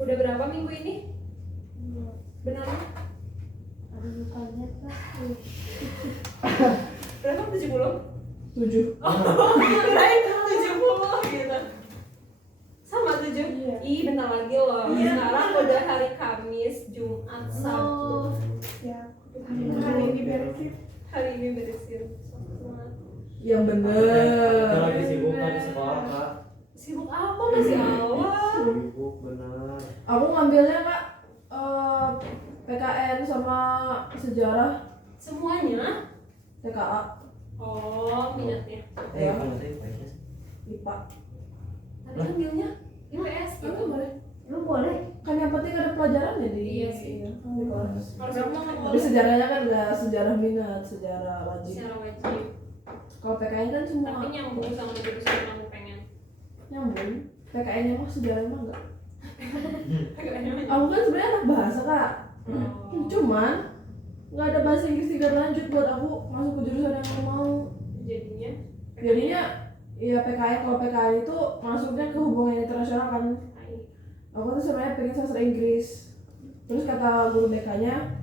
Udah berapa minggu ini? Benarnya? Aduh lupa lihat lah. Berapa? 70? 7. Kirain 70 gitu. Sama 7? Iya. Ih, bentar lagi loh. Sekarang udah hari Kamis, Jumat, Sabtu. Ya. Hari ini beresin. Hari ini beresin. Yang Kita bener. lagi sibuk kan di sekolah kak. Sibuk apa masih awal? Sibuk benar. Aku ngambilnya kak PKN sama sejarah Semuanya? TKA Oh, minatnya. Kalau saya baiknya IPA. Tadi ambilnya IPS Itu gitu. boleh. Lu boleh. Kan yang penting ada pelajarannya di Iya sih. di kelas. Kalau kamu nggak Tapi boleh sejarahnya kan udah sejarah minat, sejarah wajib. secara wajib. Kalau PKN kan semua Tapi nyambung sama jurusan yang kamu pengen. nyambung. PKN nya mah sejarah mah enggak. Kayaknya. Aku kan sebenarnya anak bahasa kak. Oh. Cuman nggak ada bahasa Inggris tingkat lanjut buat aku masuk ke jurusan yang aku mau. Jadinya ya PKN, kalau PKN itu masuknya ke hubungan internasional kan. Aku tuh sebenarnya pengen sastra Inggris. Terus kata guru BK-nya,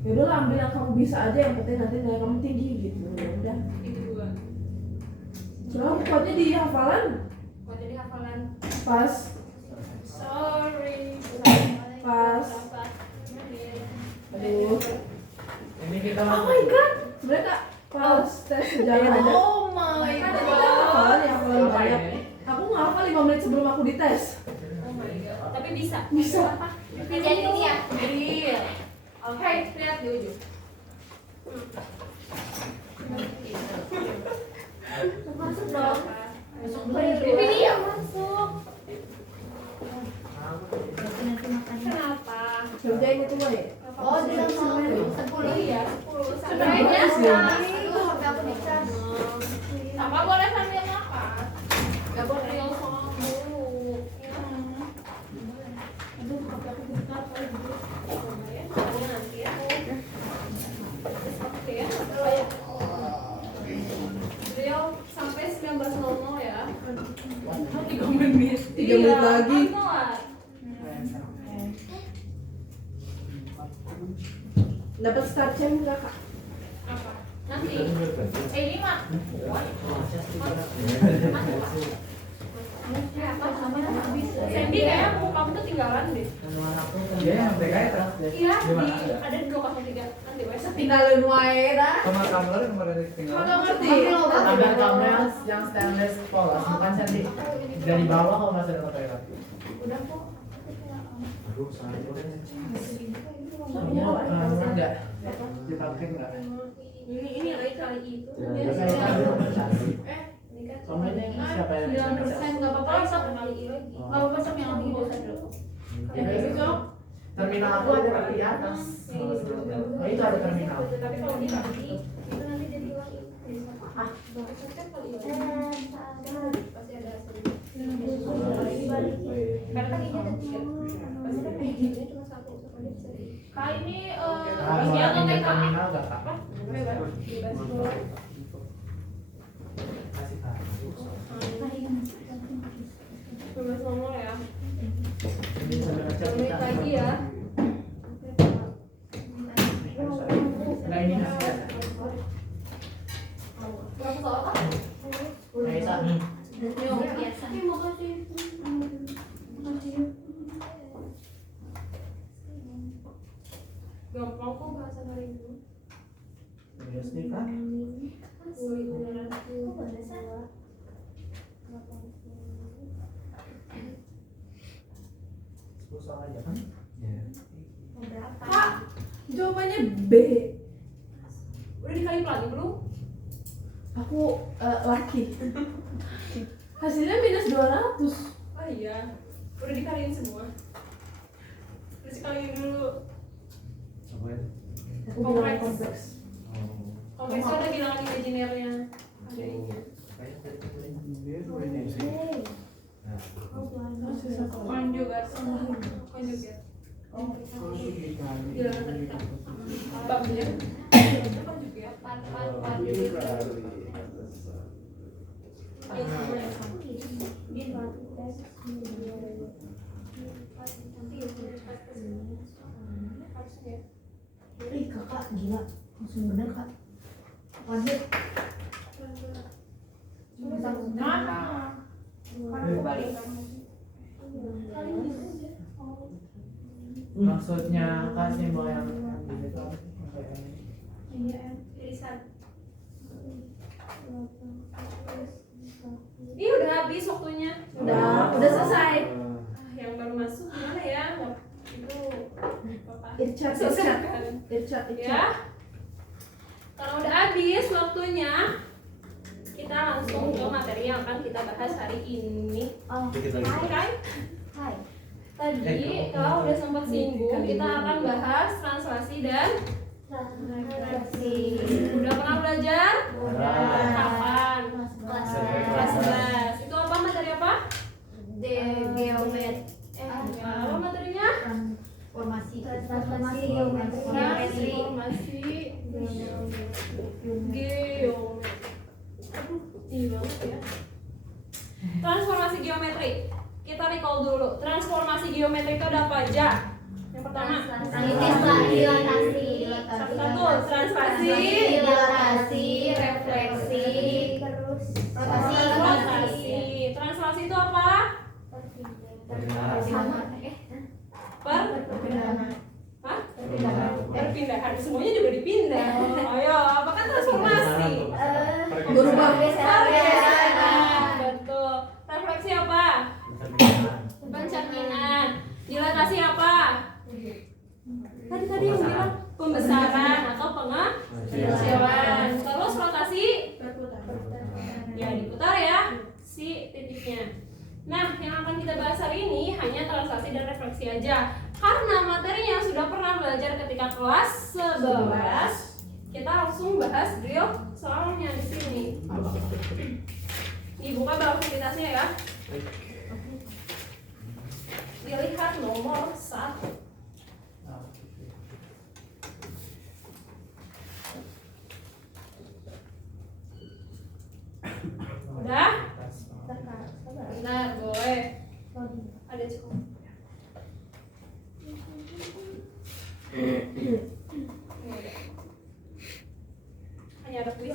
ya udah ambil yang kamu bisa aja, yang penting nanti nilai kamu tinggi gitu. Ya udah. Itu dua. Soalnya kuatnya di hafalan Kok jadi hafalan? pas Sorry. pas. Aduh. ini kita Oh my god. Sebenarnya kak pas tes sejarah aja. Oh my Kan god. kita hafalan ya, hafalan banyak. Aku nggak hafal 5 menit sebelum aku dites. Oh my god. Tapi bisa. Bisa. Kerjaan ini ya. Real. Oke, lihat di ujung. Masuk dong. Masuk Ini ya masuk. Nanti makan. Kenapa? Kerjain itu mah ya. Oh, di sama 10 Iya, 10 sampai Sebenarnya aja. Itu aku bisa. Apa boleh sambil makan? Gak boleh real song dulu. Aduh, pakai aku bentar kali gitu. Pokoknya nanti ya. Oke ya. Real sampai 19.00 ya. 3 menit. 3 menit lagi. Dapat start jam enggak kak? Apa? Nanti. Ini mah. Sandy kayaknya buku kamu tuh tinggalan deh. Iya yang PKN kan. Iya, ada di 203. Nanti besok. Tinggalin wae dah. Sama tumbler kemarin tinggal. Kalau ngerti. Tumbler yang stainless polos bukan Sandy. Dari bawah kalau nggak salah pakai. Udah kok. Aduh, salah juga. Enggak. Dipakai enggak? Ini lagi kali itu. Ya, Saya kan belum cari. Ini kan Soalnya ini siapa yang 9% nggak apa-apa sok kali ini lagi. Nggak apa-apa sok yang lebih dosa dulu. Ya, itu kok. Terminal aku ada di atas. Oh, itu ada terminal. Tapi kalau dikali itu nanti jadi hilang jadi sama. Ah, 2% kan kali ini. Pasti ada hasilnya. Karena kan ini ada 3. Pasti kan ini cuma 1. Soalnya bisa di. Kali ini ini atau Ada TK? terminal enggak, Kak? Apa? Bebas. Bebas. Kasih tahu. Bebas ngomong ya. Ini sebenarnya Menit kita. lagi ya. Nah, ini hasilnya. Berapa soal kan? Nah, Isa. Yuk, biasa. Makasih. Gampang kok bahasa hari ini. Terus nih, Kak. Beneran. Susah aja kan? Iya. Kak, jawabannya B. Udah dikali lagi belum? Aku laki. Hasilnya minus 200. Oh iya. Udah dikaliin semua. Terus dikaliin dulu. Apa ya? Aku bilang kompleks. Oh. Kompleks itu ada bilangan imajinernya. Ada ini. Kayak tadi kemarin dia tuh ini sih. Nah, Konjugat. Konjugat. Bilangan tadi kan. Babnya. Itu konjugat. Pan. Iya, gila. Langsung bener kak. Lanjut. Mana? Karena aku balik kan. Maksudnya kan simbol yang gitu. Iya, irisan. Ini udah habis waktunya. Udah selesai. Yang baru masuk gimana ya? Itu Bapak. Ircat. Ya. Kalau udah habis waktunya, kita langsung ke materi yang akan kita bahas hari ini. Oh, Dikit lagi. Oke kan? hai. Tadi kalau udah sempat singgung, kita akan bahas translasi dan Refleksi. udah pernah belajar? Kapan? Kelas 11. Itu apa materi apa? Geometri. Apa materinya? Transformasi geometri. Transformasi geometri. Aduh, tinggi banget ya. Transformasi geometri. Kita recall dulu. Transformasi geometri itu ada apa aja? Yang pertama, Dilatasi. satu translasi, Dilatasi, refleksi, terus rotasi. Translasi itu apa? sama Hah? Perpindahan. Semuanya juga dipindah. Ayo, apa kan transformasi? Berubah. Betul. Refleksi apa? Pencerminan. Dilatasi apa? Tadi yang bilang pembesaran atau pengecilan. Terus rotasi ya diputar ya si titiknya. Nah, yang akan kita bahas hari ini hanya translasi dan refleksi aja. Karena materinya sudah pernah belajar ketika kelas 11, kita langsung bahas drill soalnya di sini. Dibuka aktivitasnya ya. Dilihat nomor 1. Udah? Benar, boleh. Ada cukup. Hanya ada kuis.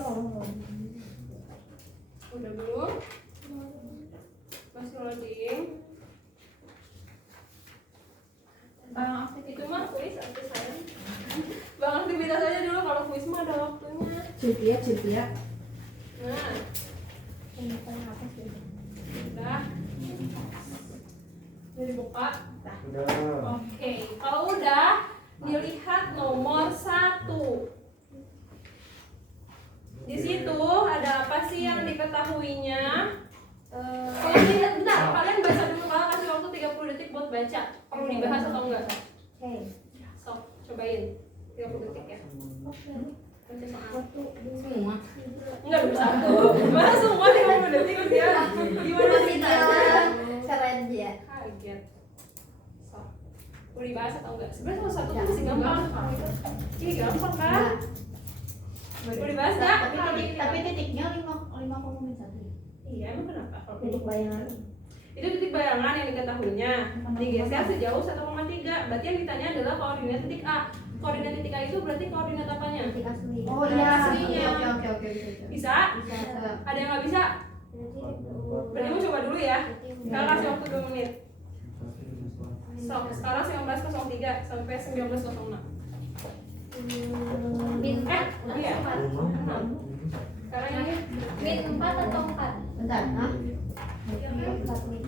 Udah belum? Masih loading. Itu mah kuis atau saya? Bang aktivitas aja dulu, kalau kuis mah ada waktunya. Cynthia. Nah, udah. Udah dibuka. Oke, kalau udah dilihat nomor 1. Di situ ada apa sih yang diketahuinya? Kalian lihat bentar, kalian baca dulu, kalau kasih waktu 30 detik buat baca. Perlu dibahas atau enggak? Sok, cobain 30 detik ya. Baca soal. semua. Enggak dulu satu. Bahas semua 30 detik ya. Gimana sih Keren dia. kaget. Sok. Boleh dibahas atau enggak? Sebenarnya kalau satu tuh masih gampang. Ini gampang kan? Boleh dibahas enggak? Tapi titiknya 5,1. Iya, emang kenapa? Kalau Titik bayangan. itu titik bayangan yang diketahuinya digeser sejauh 1,3. Berarti yang ditanya adalah koordinat titik A. Koordinat titik A itu berarti koordinat apanya? Titik asli. Oh iya, aslinya. Oke. Bisa? Ada yang nggak bisa? Berarti mau coba dulu ya. Sekarang kasih waktu 2 menit. Sekarang 19.03 sampai 19.06. Iya. Sekarang ini Min 4 atau 4? Bentar, hah? 4 min.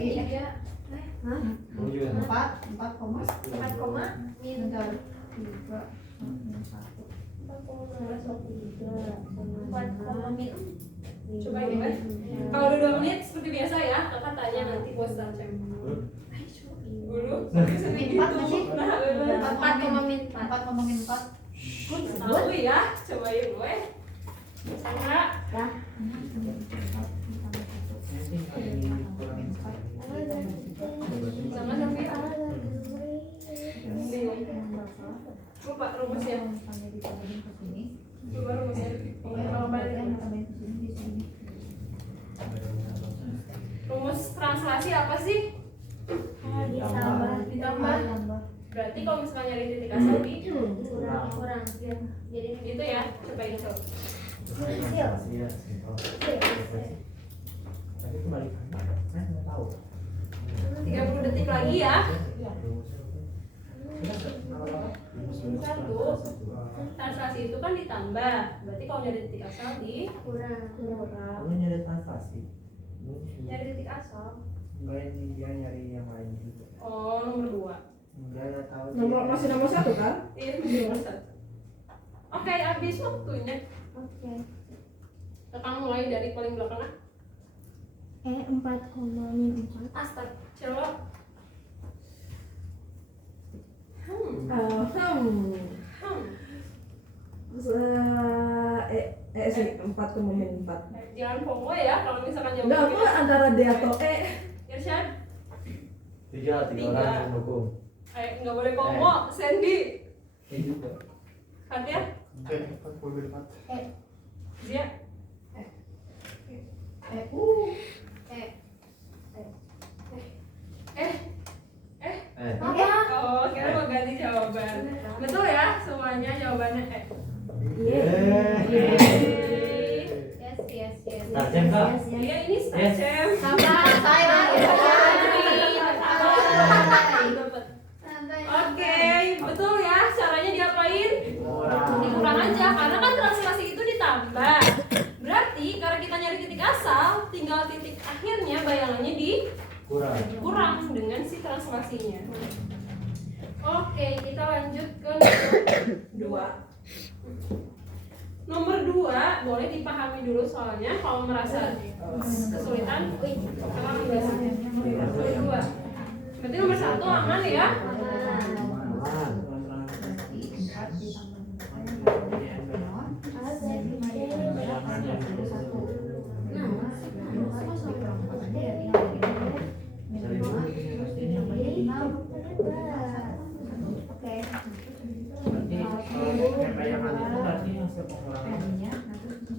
Iya. Hah? 4 koma. Min. Bentar. 3. 4 min. coba ini kan. Kalau udah 2 menit seperti biasa ya, kakak tanya nanti buat start jam. Dulu. Min 4 masih? Nah, 4,4. tahu ya, cobain gue. Sandra. Ya. Sama Safira. Lupa rumusnya. Coba rumusnya. Kalau balik. Rumus translasi apa sih? Ditambah. Berarti kalau misalnya nyari titik asal Iya, tapi kebalikannya, saya nggak tahu. 30 detik lagi ya. Satu. Translasi itu kan ditambah. Berarti kalau nyari titik asal di kurang. Lu nyari translasi. Nyari titik asal. Enggak, ini dia nyari yang lain juga. Oh, nomor 2. Enggak, nggak tahu. Masih nomor 1 kan? Iya, masih nomor 1. Oke, habis waktunya. Oke. Kita mulai dari paling belakang ah. 4,4. Astaga, coba. Sih 4,4. Jangan FOMO ya kalau misalkan Enggak, aku antara D atau E. Irsyad, 3 orang yang dukung. nggak boleh FOMO. Sandy, Juga. Fatia, Oke, 44. Zia. Oh, kira mau ganti jawaban. Betul ya, semuanya jawabannya E. Yes. Tarjem, Kak. Iya, ini Stacem. Oke, betul ya. Caranya diapain? Dikurang aja, karena kan translasi itu ditambah. Berarti karena kita nyari titik asal, tinggal titik akhirnya bayangannya dikurang dengan si translasinya. Oke, kita lanjut ke nomor 2. Nomor 2 boleh dipahami dulu soalnya kalau merasa kesulitan karena nomor 2. Berarti nomor 1 aman ya?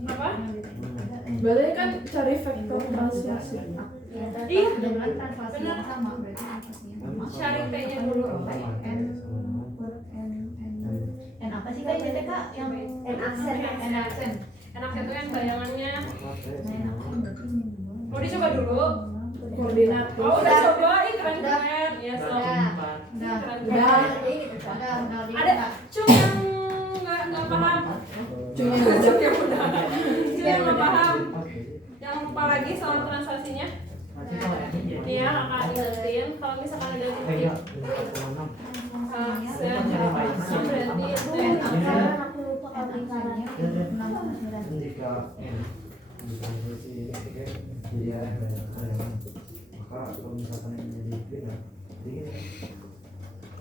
Apa? Berarti kan cari vektor translasi. Iya, Dengan translasi benar. yang sama berarti translasinya Cari P-nya dulu. N apa sih kak BTK yang N aksen. N aksen. Enak itu yang bayangannya. Nah, Mau dicoba dulu? Koordinat. Oh, udah coba, keren-keren. Ya, so. Udah. Keren-keren. Ada Cung yang nggak paham. Cuma Cung yang udah. Cung yang nggak paham. Yang lupa lagi soal translasinya. Iya, kakak ingetin. Kalau misalkan ada titik aksen, berarti itu aku lupa lingkarannya. Jika dia maka kalau misalkan ini jadi ya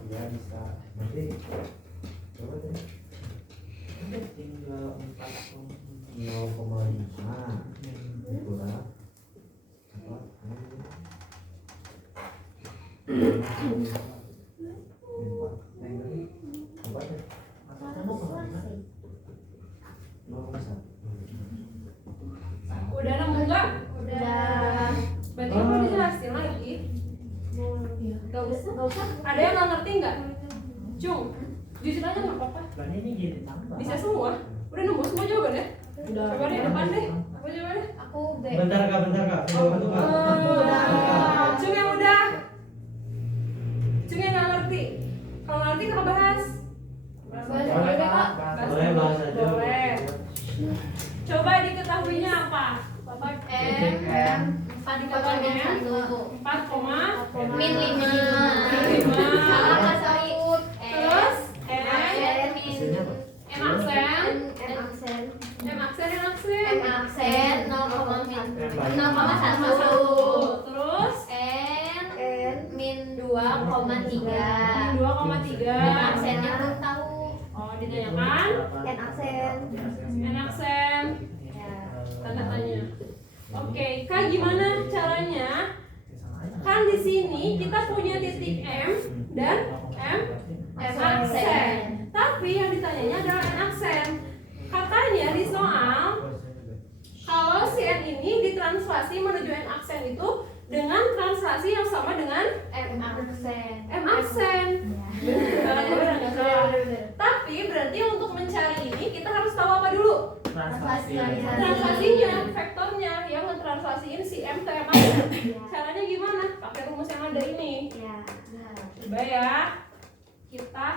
dia bisa nanti coba deh tinggal 0,5 dikurang apa udah nemu nggak? Udah. Berarti mau dijelasin lagi? Gak usah. Ada yang nggak ngerti nggak? Cung, jujur aja nggak apa-apa. Bisa semua. Udah nemu semua jawabannya? Udah. Coba deh depan deh. Apa jawabannya? Aku B. bentar kak Cung yang udah. Cung yang nggak ngerti. Kalau ngerti kita bahas. Boleh kak. boleh bahas aja Boleh. Coba diketahuinya apa? Bapak M 4,1 4, min 5. Lima. Salah Kak Saud. Terus N M aksen. N aksen. M aksen. M aksen 0,1. Terus N min 2,3. 2,3. Aksennya belum tahu. Oh, ditanyakan N aksen. N aksen. Tanda tanya. Oke, Kak gimana caranya? Kan di sini kita punya titik M dan M aksen. Tapi yang ditanyanya adalah N aksen. Katanya di soal kalau si N ini ditranslasi menuju N aksen itu dengan translasi yang sama dengan M aksen. M aksen. Benar nggak salah? Tapi berarti untuk mencari ini kita harus tahu apa dulu? Translasi translasinya, vektornya yang mentranslasiin si M ke M aksen. Caranya gimana? Pakai rumus yang ada ini. Coba ya, kita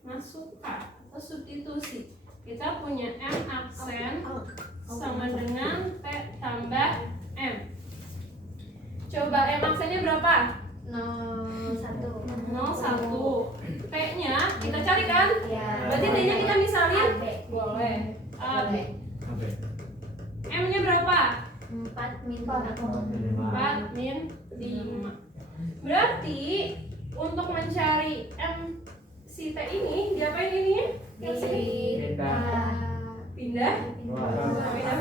masukkan atau substitusi. Kita punya M aksen sama dengan T tambah M. Coba M aksennya berapa? 01. 01. T-nya kita cari kan? Ya. Berarti T-nya kita misalin? AB. Boleh. AB. Oke. M-nya berapa? 4 min 4 min 5. Berarti untuk mencari M si T ini, diapain ininya? Yang sini? Pindah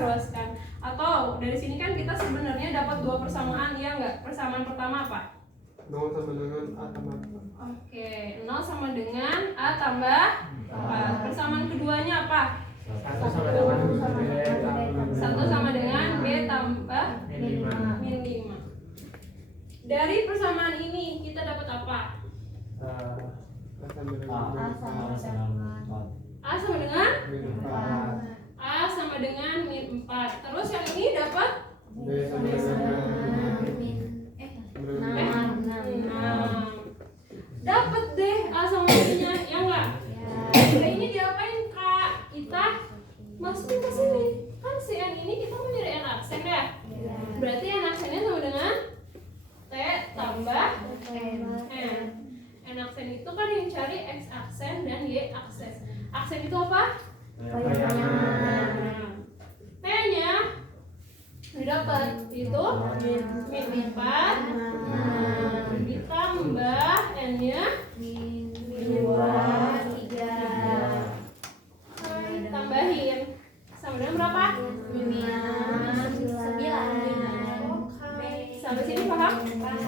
ruaskan. Atau dari sini kan kita sebenarnya dapat dua persamaan, ya enggak? Persamaan pertama apa? 0 sama dengan A tambah. Oke, 0 sama dengan A tambah 4. Persamaan keduanya apa? 1 sama dengan B 1 sama dengan B tambah min 5. min 5. Dari persamaan ini kita dapat apa? A sama dengan A sama dengan min 4. A sama dengan min 4. Terus yang ini dapat B sama dengan 6. 6. Dapat deh A sama min-nya, ya enggak? Nah, ini diapain Kak? Kita masukin ke sini. Kan si N ini kita mau nyari N aksen ya? Berarti N aksennya sama dengan T tambah N. N aksen itu kan yang cari X aksen dan Y aksen. Aksen itu apa? T-nya didapat itu min 4 ditambah N-nya Min 2 tambahin sama dengan berapa? Min 9. Sampai sini paham? Paham.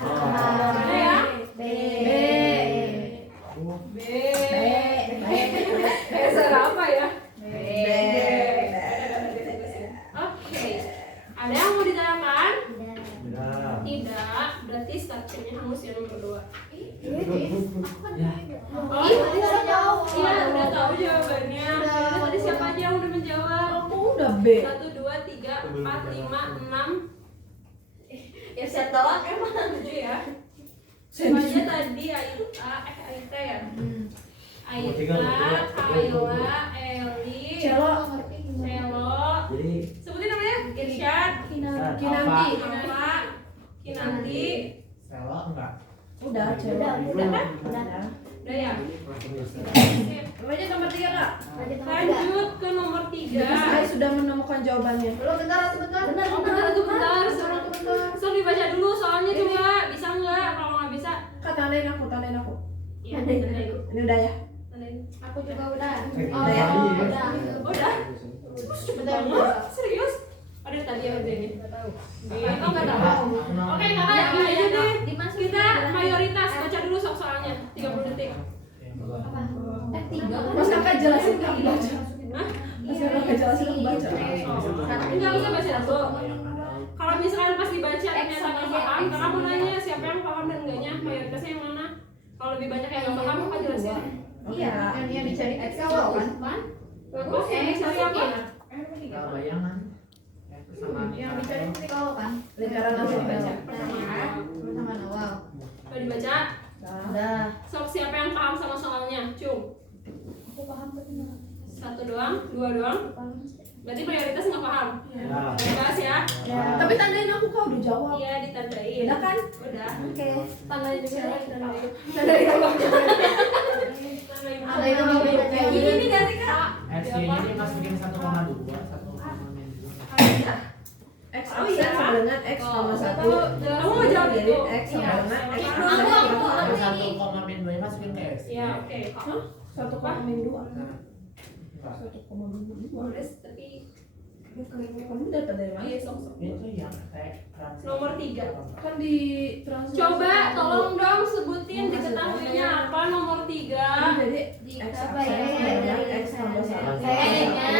Mana ya? B. B. Suara apa ya? Oke. Ada yang mau ditanyakan? Tidak. Berarti startnya hangus ya nomor 2. Oh, iya, udah tahu jawabannya. Tadi siapa aja yang udah menjawab? Aku udah B. 1, 2, 3, 4, 5, 6. Ya set doang emang 7 ya. Semuanya tadi Aita ya. Aita, Kayla, Eli, Celo. Jadi sebutin namanya Irsyad, Kinanti. Kinapa, Kinanti. Selo enggak? Udah, Celo. Udah kan? Udah ya. Sip. Namanya nomor 3 Kak. Lanjut ke nomor 3. Saya sudah menemukan jawabannya. Bentar. Suruh dibaca dulu soalnya coba bisa nggak? Kalau nggak bisa, Kak, tandain aku. ya tandain. Ini udah ya? Tandain. Aku juga udah. Udah. Udah? Bentar. Serius? Ada tadi ya udah ini. Oh, nggak tahu. Oke kakak, gini aja deh. Dimasukin Kita mayoritas baca dulu soalnya 30 detik. Apa? 3 Mas Kakak jelasin aku baca. Hah? Mas Kakak jelasin aku baca. Enggak usah baca dulu. Kalau misalkan pas dibaca ternyata nggak paham, kakak mau nanya siapa yang paham dan enggaknya, mayoritasnya yang mana? Kalau lebih banyak yang nggak paham, kakak jelasin. Iya. Yang dicari X kalau kan? Bagus. Siapa apa? Kalau bayangan. Persamaan Yang dicari X kalau kan? Lingkaran apa dibaca? Sama Noel. Udah dibaca? Udah. So, siapa yang paham sama soalnya? Cung. Aku paham tapi nggak. 1 doang, 2 doang. Berarti mayoritas nggak paham. ya. Bahas ya. Tapi tandain aku, Kak udah jawab. Iya ditandain. Udah kan? Udah. Oke. Tandain juga ya. Tandain. Tandain aku. Tandain. Ada itu mau kayak Ini nih gak sih kak? X ini dimasukin 1,2 X Oh, aksen iya. sama dengan X tambah 1. Kamu mau jawab Jadi itu? X sama dengan X Iya. tambah Aku. 1, min 2 masukin ke X. Ya oke. 1,2. Enggak. 1,2. Boleh tapi Kamu dapat dari mana? iya sok. Itu yang Nomor 3. Kan di translasi. Coba tolong dong sebutin diketahuinya apa nomor 3. Jadi X aksen sama dengan X tambah 1. Kayaknya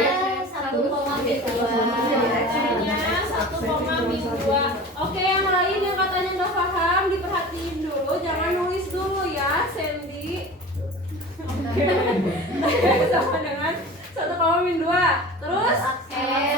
1,2. Kayaknya 1,2. Oke, yang lain yang katanya nggak paham diperhatiin dulu, jangan nulis dulu ya, Sandy. Oke. Sama dengan 1,2. Terus X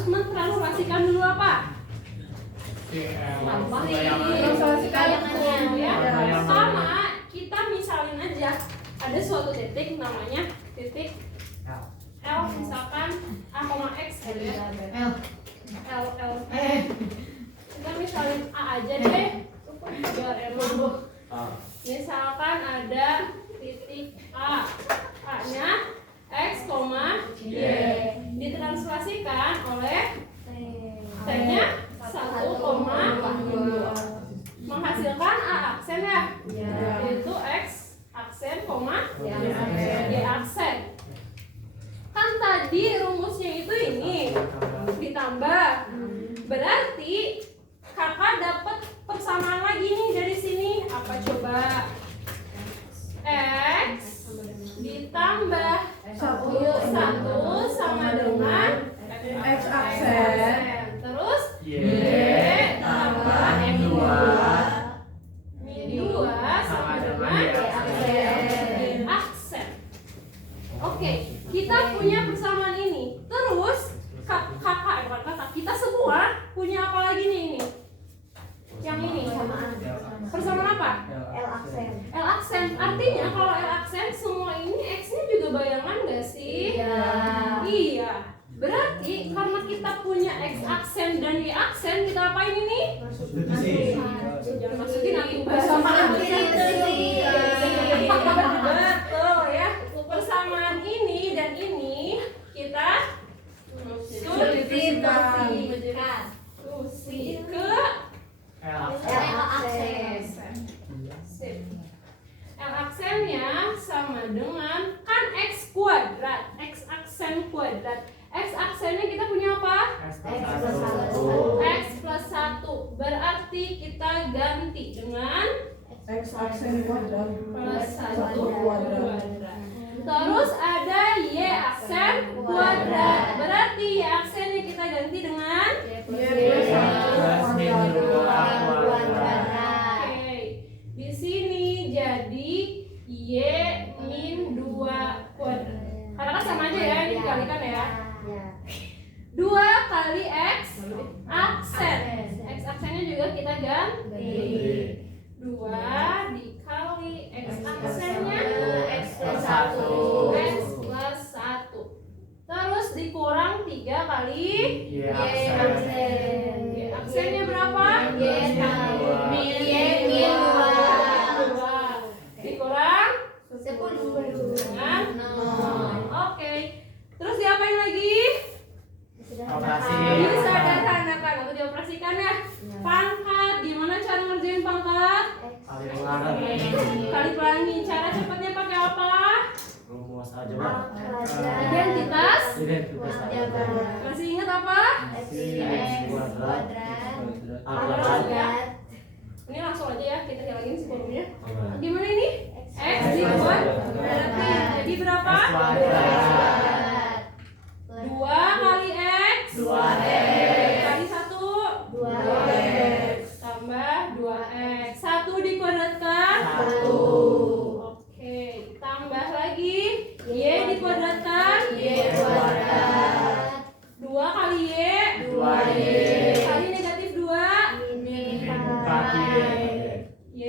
harus mentranslasikan dulu apa? Gampang nih. Translasikan Ya, Bayangan. sama kita misalin aja ada suatu titik namanya titik L, misalkan A, X gitu ya. L. Kita misalin A aja deh biar enak. Misalkan ada titik A nya X, Y ditranslasikan oleh T-nya 1,2 menghasilkan A aksen ya, yaitu X aksen, Y aksen. Kan tadi rumusnya itu ini ditambah, berarti kakak dapat persamaan lagi nih dari sini. Apa coba? X ditambah 1 sama dengan X aksen. Terus Y tambah min 2 min 2 sama dengan Y aksen. Oke, kita punya persamaan ini. Terus kita semua punya apa lagi nih ini? Yang ini. Persamaan apa? L aksen. Artinya kalau L aksen semua ini X-nya juga bayangan nggak sih? Iya. Berarti karena kita punya X aksen dan Y aksen, kita apain ini? Jangan masukin aku Persamaan betul ya. Persamaan ini dan ini kita substitusi ke Sip. L aksennya sama dengan kan X kuadrat, X aksen kuadrat. X aksennya kita punya apa? X plus 1. Berarti kita ganti dengan X aksen kuadrat plus 1 kuadrat. Terus ada Y aksen kuadrat. Berarti Y aksennya kita ganti dengan Oke. Di sini jadi Y min 2 kuadrat. Karena kan sama aja ya, ini dikalikan ya. 2 kali X aksen. X aksennya juga kita ganti. 2 dikali X aksennya X plus 1. X plus 1. Terus dikurang 3 kali Y aksen. Y aksennya berapa? min 2. Dikurang 10 dengan 0. Oke. Terus diapain lagi? Operasi. Disederhanakan atau dioperasikan ya. Pangkat, gimana cara ngerjain pangkat? Kali pelangi. Cara cepatnya pakai apa? Rumus aljabar. Identitas. Identitas aljabar. Masih ingat apa? Kuadrat. Kuadrat. Ini langsung aja ya, kita hilangin si forumnya. Gimana ini? X dikuadrat. Jadi berapa? 2 kali X 2X kali 1 2X tambah 2X 1 dikuadratkan 1. Oke, tambah lagi Y dikuadratkan Y kuadrat 2 kali Y 2Y kali negatif 2 min 4Y Y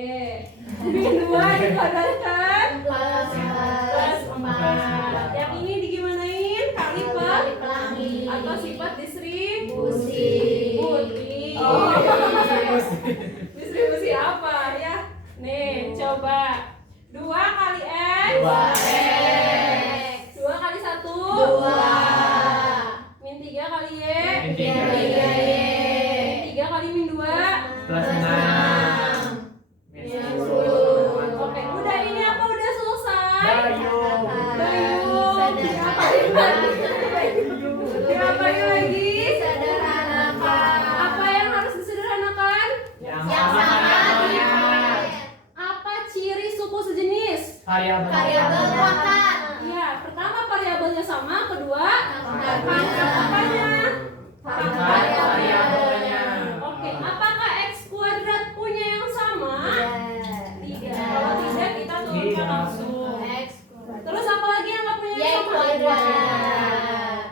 min 2 dikuadratkan plus plus 4. Yang ini digimanain? Kali per pelangi atau sifat busi distribusi apa ya? Nih, coba 2 kali X 2X 2 kali 1 2 min 3 kali Y min 3Y min 3 kali min 2 plus 6 min 10. Oke, udah ini apa udah selesai? Bayu. Diapain lagi? sederhanakan Apa yang harus disederhanakan? Yang yang sama variabelnya. Apa ciri suku sejenis? Variabel pangkat Iya, pertama variabelnya sama, kedua Pangkat. pangkat apanya? Pangkat variabelnya. Oke, apakah X kuadrat punya yang sama? Tidak. Kalau tidak kita turunkan langsung. X Terus apa lagi yang nggak punya Y yang sama? kuadrat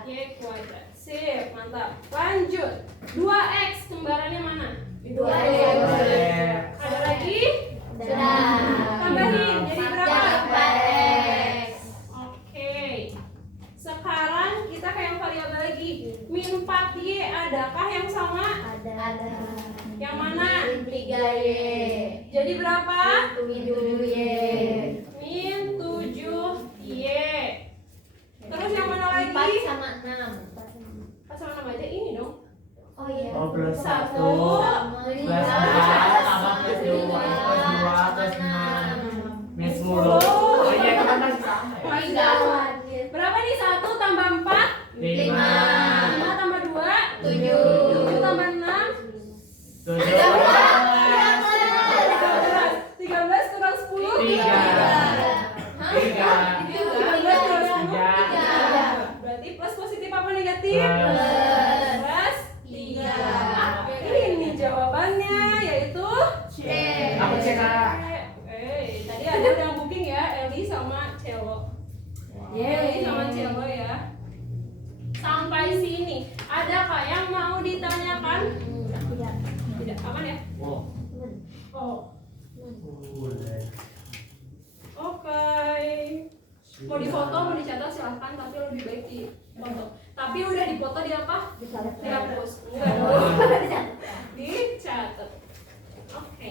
Y kuadrat. Sip, mantap. Lanjut. 2x kembarannya mana? 2x. Ada lagi? Sudah. Tambahin jadi berapa? 4x. Oke. Sekarang kita ke yang variabel lagi. Min 4y adakah yang sama? Ada. Yang mana? 3y. Jadi berapa? 7y. Min 7y. Terus yang mana 4 lagi? sama 6. Pas sama nama aja ini dong. Oh iya. Oh, plus 1 Sama plus 5 4 tambah plus 2 plus 2 plus 6 min 10. Oh iya, itu kan masih sama ya? Masih sama. Berapa nih? 1 tambah 4? 5. 5 tambah 2? 7. 7 tambah 6? 13 13 kurang 10? 3 Berarti plus positif apa negatif? Plus 3. Ini jawabannya yaitu C. Aku cek, Kak. Tadi ada yang booking ya, Eli sama Cello. Eli sama Cello ya. Sampai sini, adakah yang mau ditanyakan? Tidak. Aman ya? Oh. Oh. Boleh. Oke. Mau difoto, mau dicatat silahkan, tapi lebih baik di foto. Tapi udah difoto di apa? Dihapus. Enggak. Dicatat. Oke.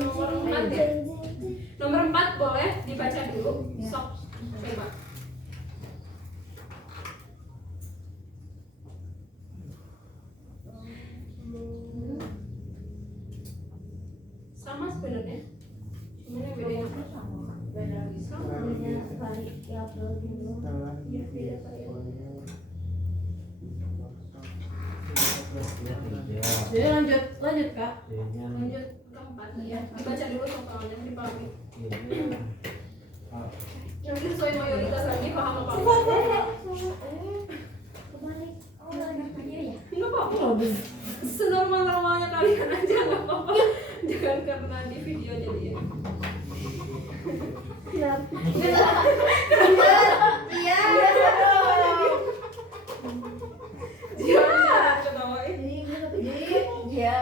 Nomor 4 ya. Nomor 4 boleh dibaca dulu. Sok. Coba. Sama sebenarnya. Cuman yang bedanya apa? Sama. Iya, beda variabel. Jadi lanjut Kak. Lanjut keempat ya. Dibaca dulu soalnya dipahami. Yang ini sesuai mayoritas lagi paham apa? Enggak apa-apa. Senormal-normalnya kalian aja nggak apa-apa. Jangan karena di video jadi ya. Iya. Ya, ketawain. Iya.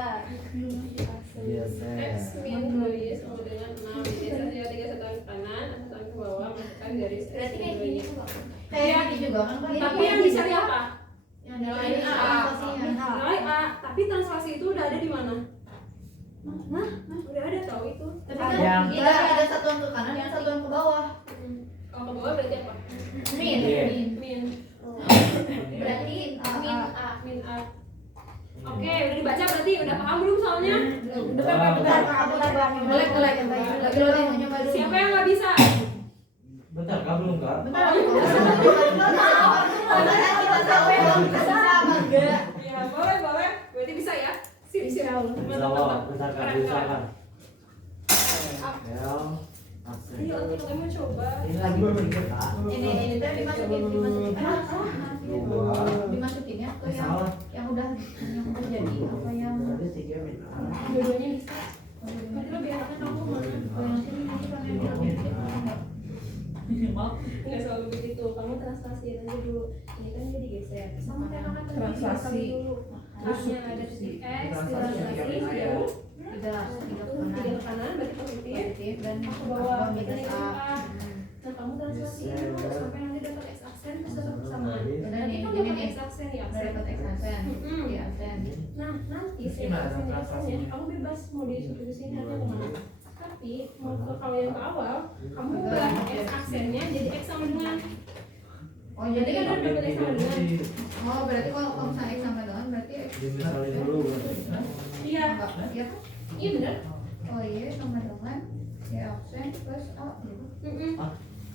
X min 2y sama dengan 6. Jadi saya 3 satuan ke kanan, satuan ke bawah, masukkan garis X Berarti min kayak 2y. gini tuh, Pak. Kayak gini juga kan, Pak? Tapi yang dicari apa? Yang Nilai ini A. A. Nilai A. Tapi translasi itu udah ada di mana? Udah ada tahu itu. Tapi kan Yang- ada satuan ke kanan dan satuan ke bawah. Kalau ke bawah berarti apa? Min. Iya. Min. Berarti min A. Min A. Oke, udah dibaca berarti udah paham belum soalnya? Bentar. Melek. Lagi lo mau nyoba dulu. Siapa yang nggak bisa? Bentar, Kak, belum Kak? Bentar. Kita tahu yang bisa apa enggak. Ya boleh. Berarti bisa ya? Sip. Jawab, bentar Kak, Keren. usahakan. Ya, aksen. Ini nanti kita mau coba. Ini lagi berpikir, Kak. Ini tuh dimasukin. Dua. Dimasukin ya ke yang Salah. udah jadi apa yang Berarti 3 min A. Dua-duanya bisa. Berarti lebih enaknya kamu mana? yang sini nanti kan yang lebih Nggak selalu begitu. Kamu translasiin aja dulu. Ini kan jadi geser. Sama kayak kakak tadi. Translasi. Dulu. Terusnya ada titik X, Translasi translasi, yang ya. tiga Tiga ke kanan, berarti positif. dan Ke bawah, minus ini A. A. Nah, kamu translasiin dulu sampai nanti dapat X aksen terus dapat persamaan. Udah Nanti nih, kan gini dapat nih. X aksen ya. Udah dapat X aksen. Mm-mm. Di aksen. Nah, nanti Terus si gimana aksen translasinya? aksennya kamu bebas mau disuruh ke sini atau kemana. Tapi mau ke kalau yang ke awal, kamu ubah X aksennya jadi X sama dengan. Oh Jadi jadi kan udah dapat X sama dengan. oh berarti kalau misalnya X sama dengan berarti X Dimisalin dulu berarti. Iya, enggak iya kan? iya benar. Oh iya sama dengan di aksen plus A gitu.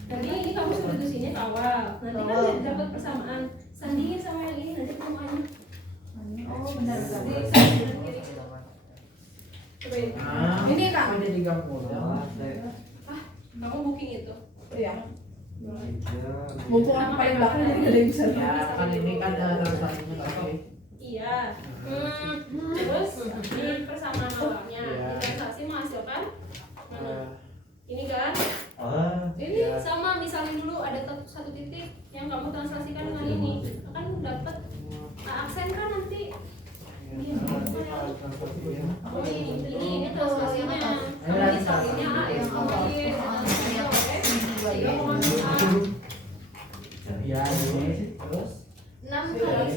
Tadi ini kamu substitusinya ke awal. Nanti kan Awal. dapat persamaan. Sandingin sama yang ini nanti ketemu A-nya. Oh benar Di benar. samping kiri gitu. Cobain. Ah, Ini, Kak. Udah 30. Dua, Kamu booking itu. Iya. tiga. Mumpung aku paling belakang jadi gak ada yang bisa. Ya, kan ini kan translasinya tadi. Iya. Terus ini persamaan awalnya. Iya. Transaksi menghasilkan mana? Ini kan? Ah, Ini sama misalnya dulu ada satu titik yang kamu translasikan dengan ini. Kan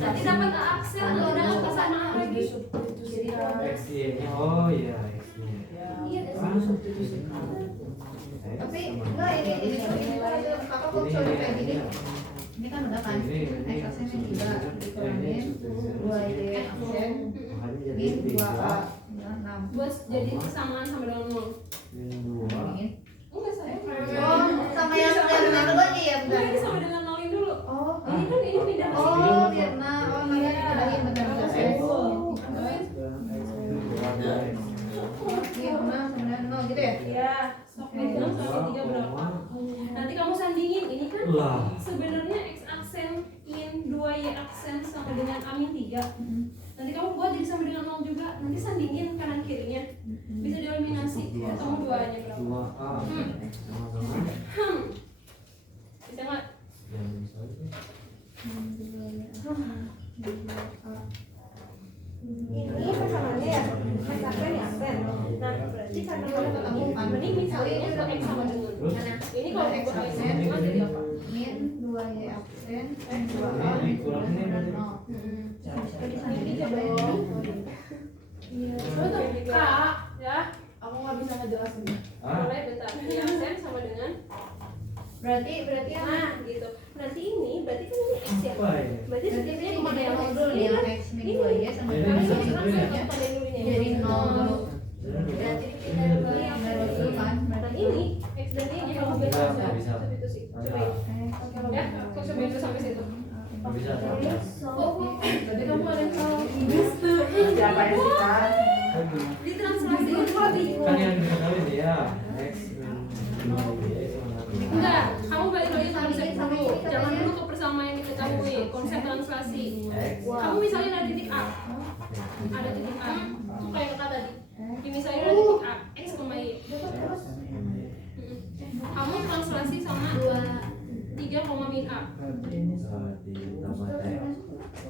nanti dapat aksen atau dapat kesamaan lagi. X Y-nya, oh iya X-nya. Iya, Tapi enggak ini kakak kok coba kayak gini. Ini kan udah kan X aksennya 3 dikurangin 2Y aksen min 2A 6. buat jadi kesamaan sama dengan 0. Enggak saya. Oh, sama yang kedua aja ya, Enggak, ini benar. sama dengan 0-in dulu. Oh, Ini kan ini pindah ke sini. oh, biar oh makanya dipindahin benar-benar. Mirna sama 0 gitu ya? Iya, sok bilang sama 3 berapa? Nanti kamu sandingin, ini kan Lah. sebenarnya X aksen in 2Y aksen sama dengan A min 3. Nanti kamu buat jadi sama dengan 0 juga. Nanti sandingin kanan kirinya. Bisa dieliminasi. Ketemu 2-nya berapa? 2A. Bisa nggak? Ini persamaannya ya, X aksen ya aksen. Nah, berarti karena kalau ketemu kan, Ini misalnya kalau X sama dengan ini kalau X aksen dengan jadi apa? Min 2Y aksen X Ini 2A dikurangin dan ini. 0. Jadi Ini coba Iya. Betul, Kak. Ya, Aku nggak bisa ngejelasin. boleh bentar. Y aksen sama dengan berarti yang nah gitu. Nanti ini berarti kan ini X ya. Apa ya? Berarti sebenarnya ini kemana yang X dulu ini yang kan? X min 2Y sama Jadi dengan bisa Ini kan satunya. saya tanda dulu ini. jadi 0 dulu. berarti kita Baru dulu kan, Dan berarti ini X dan Y kamu Bisa, bebas bisa. substitusi. Coba ya, aku coba itu sampai situ. Nggak bisa. Berarti kamu ada yang salah. Siapa yang kita? Ditranslasiin Kan yang diketahui dia X min 2Y sama dengan enggak, kamu balik lagi ke konsep dulu. Jangan dulu ke persamaan yang diketahui, konsep translasi. X. Kamu misalnya ada titik A. Ada titik A. Itu kayak kata tadi. Misalnya ada titik A, X, Y. Kamu translasi sama 3, min A. Ditambah X.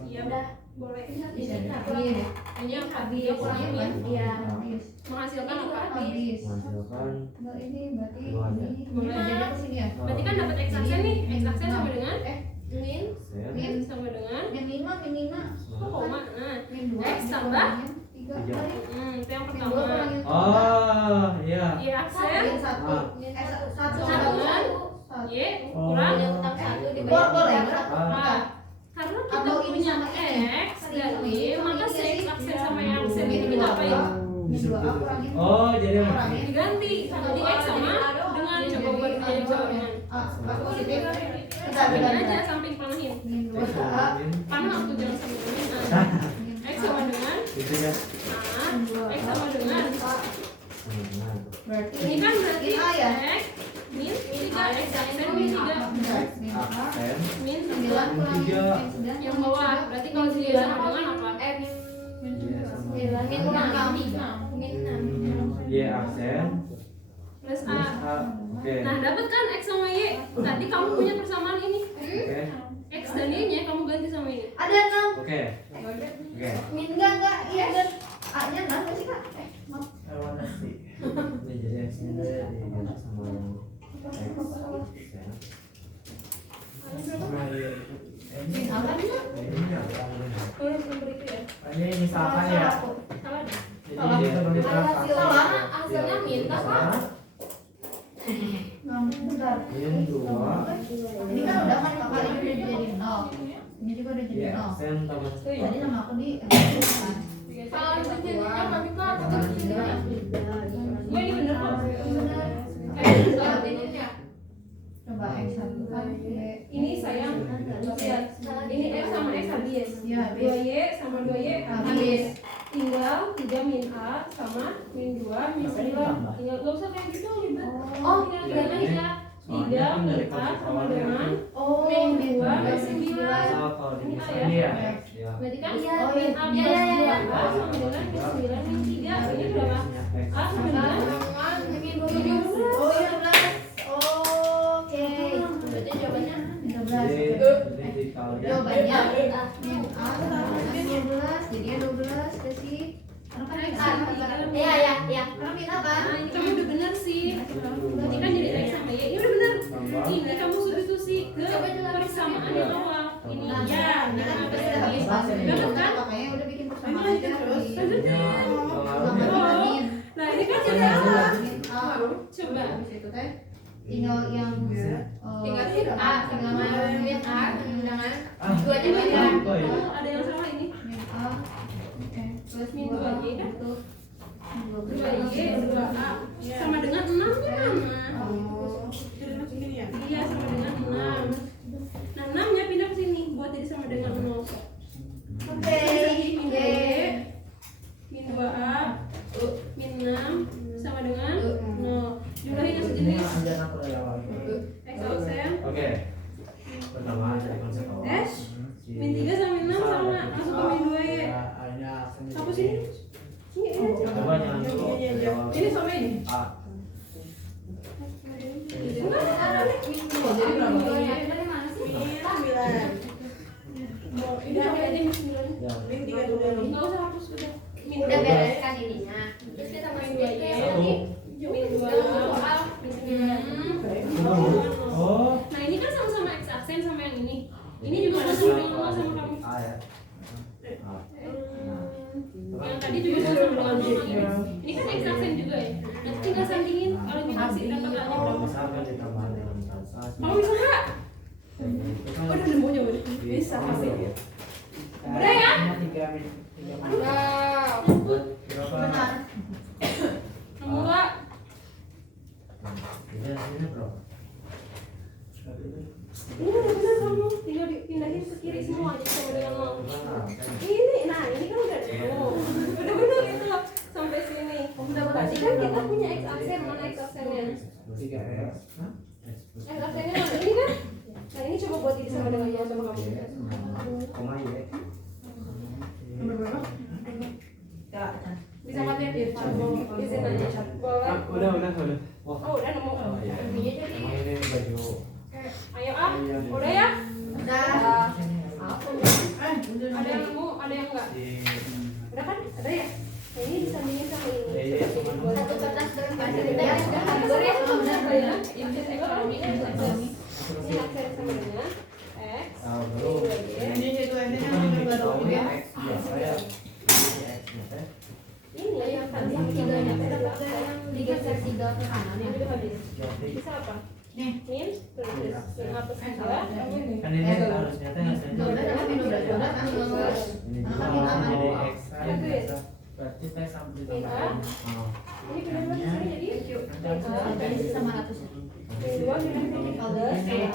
Iya, udah. Boleh. bisa dikurangin ya. Ini apa? 3 kurangin min. Iya, habis. Menghasilkan apa? Habis. Menghasilkan Enggak ini berarti Dua aja. ini jadi ke sini ya. Berarti kan dapat X aksen nih. X aksen sama dengan min X sama dengan Min 5 koma. Nah, min 2 X tambah 3 Tiga. itu yang min 2 pertama. kurangin Oh, iya. Y aksen min 1 sama sama dengan dengan Y kurang boleh A. Karena kita Atau ini punya sama ini. X dan Y, maka si X aksen sama Y aksen min ini kita apain? min 2A kurangin Oh, jadi kurangin Diganti. Jadi X sama dengan coba buat dia jawab dengan A positif Sampingin aja, samping panahin. min 2A Panah waktu jangan sampai dengan A. X sama dengan itu ya. A. X sama dengan berarti ini kan berarti A ya X min 3 X aksen min 3 min A Aksen min 9 kurangin Tiga. min 9 yang bawah. Berarti kalau dia sama dengan apa? Iya, sama min 6 Y aksen Plus A. plus A. Oke. Nah, dapat kan X sama Y. Tadi kamu punya persamaan ini. Oke. X dan Y nya kamu ganti sama ini. ada 6 Oke. Oke. min enggak iya dan A nya 6 nggak sih kak maaf Ini jadi X-nya diganti sama yang X aksen. min A kan bisa Belum seperti itu ya. Ini misalkan ya. Salah. Jadi kita menitranslasi. Hasilnya minta kan? bentar Min 2 ini kan udah kan kakak ini udah jadi 0 ini juga udah Y jadi 0 aksen tambah tadi sama aku di kan Kalau itu jadinya kami kan gue ini bener kok. benar Ini coba X 1 kan B ini sayang. Lihat. Ini X sama X habis. ya habis 2Y sama 2Y habis. Tinggal 3 min A sama min 2 min 9. Tinggal gak usah kayak gitu ribet. Tinggal gimana ya? 3 min A sama dengan min 2 min 9. kalau Ini A ya? ini ya X ya. Berarti kan Oh, min A plus iya, iya, 2A sama dengan min 9 min 3. Ini berapa? A sama dengan min 12. oh iya 12 oke Berarti jawabannya 12 Jadi dikali jawabannya min A sama min 12 jadinya 12 kasih karena kan min A karena min A kan Nah, ini kamu udah bener sih. Berarti kan jadi X sama Y. Ini udah bener. tambah Ini kamu substitusi ke persamaan yang awal. Ini ya. ini kan udah habis Dapat kan? Makanya udah bikin persamaan Ini aja terus. di Jadinya pengaruhnya gambar. Nah ini kan jadi apa? Coba habis itu teh tinggal yang Tinggal sih A, tinggal min A, undangan itu aja beda. Ada yang sama ini. min A, plus Min 2A 2Y kan? itu 2Y 2A sama dengan 6 nya Mama. Jadi masuk ini ya. Iya sama dengan 6. Nah 6 nya pindah ke sini buat jadi sama dengan 0. Oke. Min 2Y min 2A min 6 sama dengan 0. Jumlahin yang sejenis. Anjir aku udah lewat. X absen. Oke. Pertama cari konsep awal. Dash. Min 3 sama min 6 sama masuk ke min 2Y. Hapus ini. Sini ini aja. Coba jangan dulu. Ini sama ini. A. Enggak ada nih. Jadi berapa? Dari mana sih? Min 9. Ini sama aja min 9. Ya. Min 3 dulu. Enggak usah hapus udah. Min Udah 2. beres kan ininya. Terus kita main 2Y. Satu. Min 2. Min 9. Oh. Nah ini kan sama-sama X aksen sama yang ini. Ini juga sama dengan sama kamu. A ya. A. Yang tadi juga sama dengan ini kan X aksen juga ya. Nanti tinggal sandingin kalau kita kasih dapat A-nya berapa. Misalkan ditambah dengan salsa. Kamu bisa nggak? Udah nemunya udah. Bisa pasti. Udah ya? Wow. Berapa? Nemu nggak? Ini berapa? Ini udah benar kamu. Tinggal dipindahin ke kiri semua aja sama dengan 0. Ini, nah ini kan udah nemu. Udah benar itu sampai sini. Berarti kan kita punya X aksen, mana X aksennya? 3X. X aksennya mana ini kan? Nah ini coba buat ini sama dengan 0 sama kamu. Koma Y. Nomor berapa? Bisa pakai izin aja. Boleh. Udah. Oh udah nemu. Emang ini baju. Ayo ah, udah ya? Udah. Ada yang nemu, ada yang enggak? Udah kan? Ada ya? Nah ini disandingin sama ini. Satu kertas berempat. Ini aksen sama dengan X. Ah, belum. Ini itu ini Itu kan kan nomor baru ini ya. X biasa ya. Ini X biasa. Ini yang tadi yang tiganya dapat yang Digeser 3 ke kanan ya. ini udah habis. Jadi Bisa apa? Nih. Min, terus hapus aja. kan ini harusnya teh hasilnya. Udah dapat min udah. Ini juga jadi X kan biasa. Berarti teh sampai ditambahin. Oh. Ini benar-benar sini jadi Tadi sisa 500 ya. Min 2 dengan min 13 Ini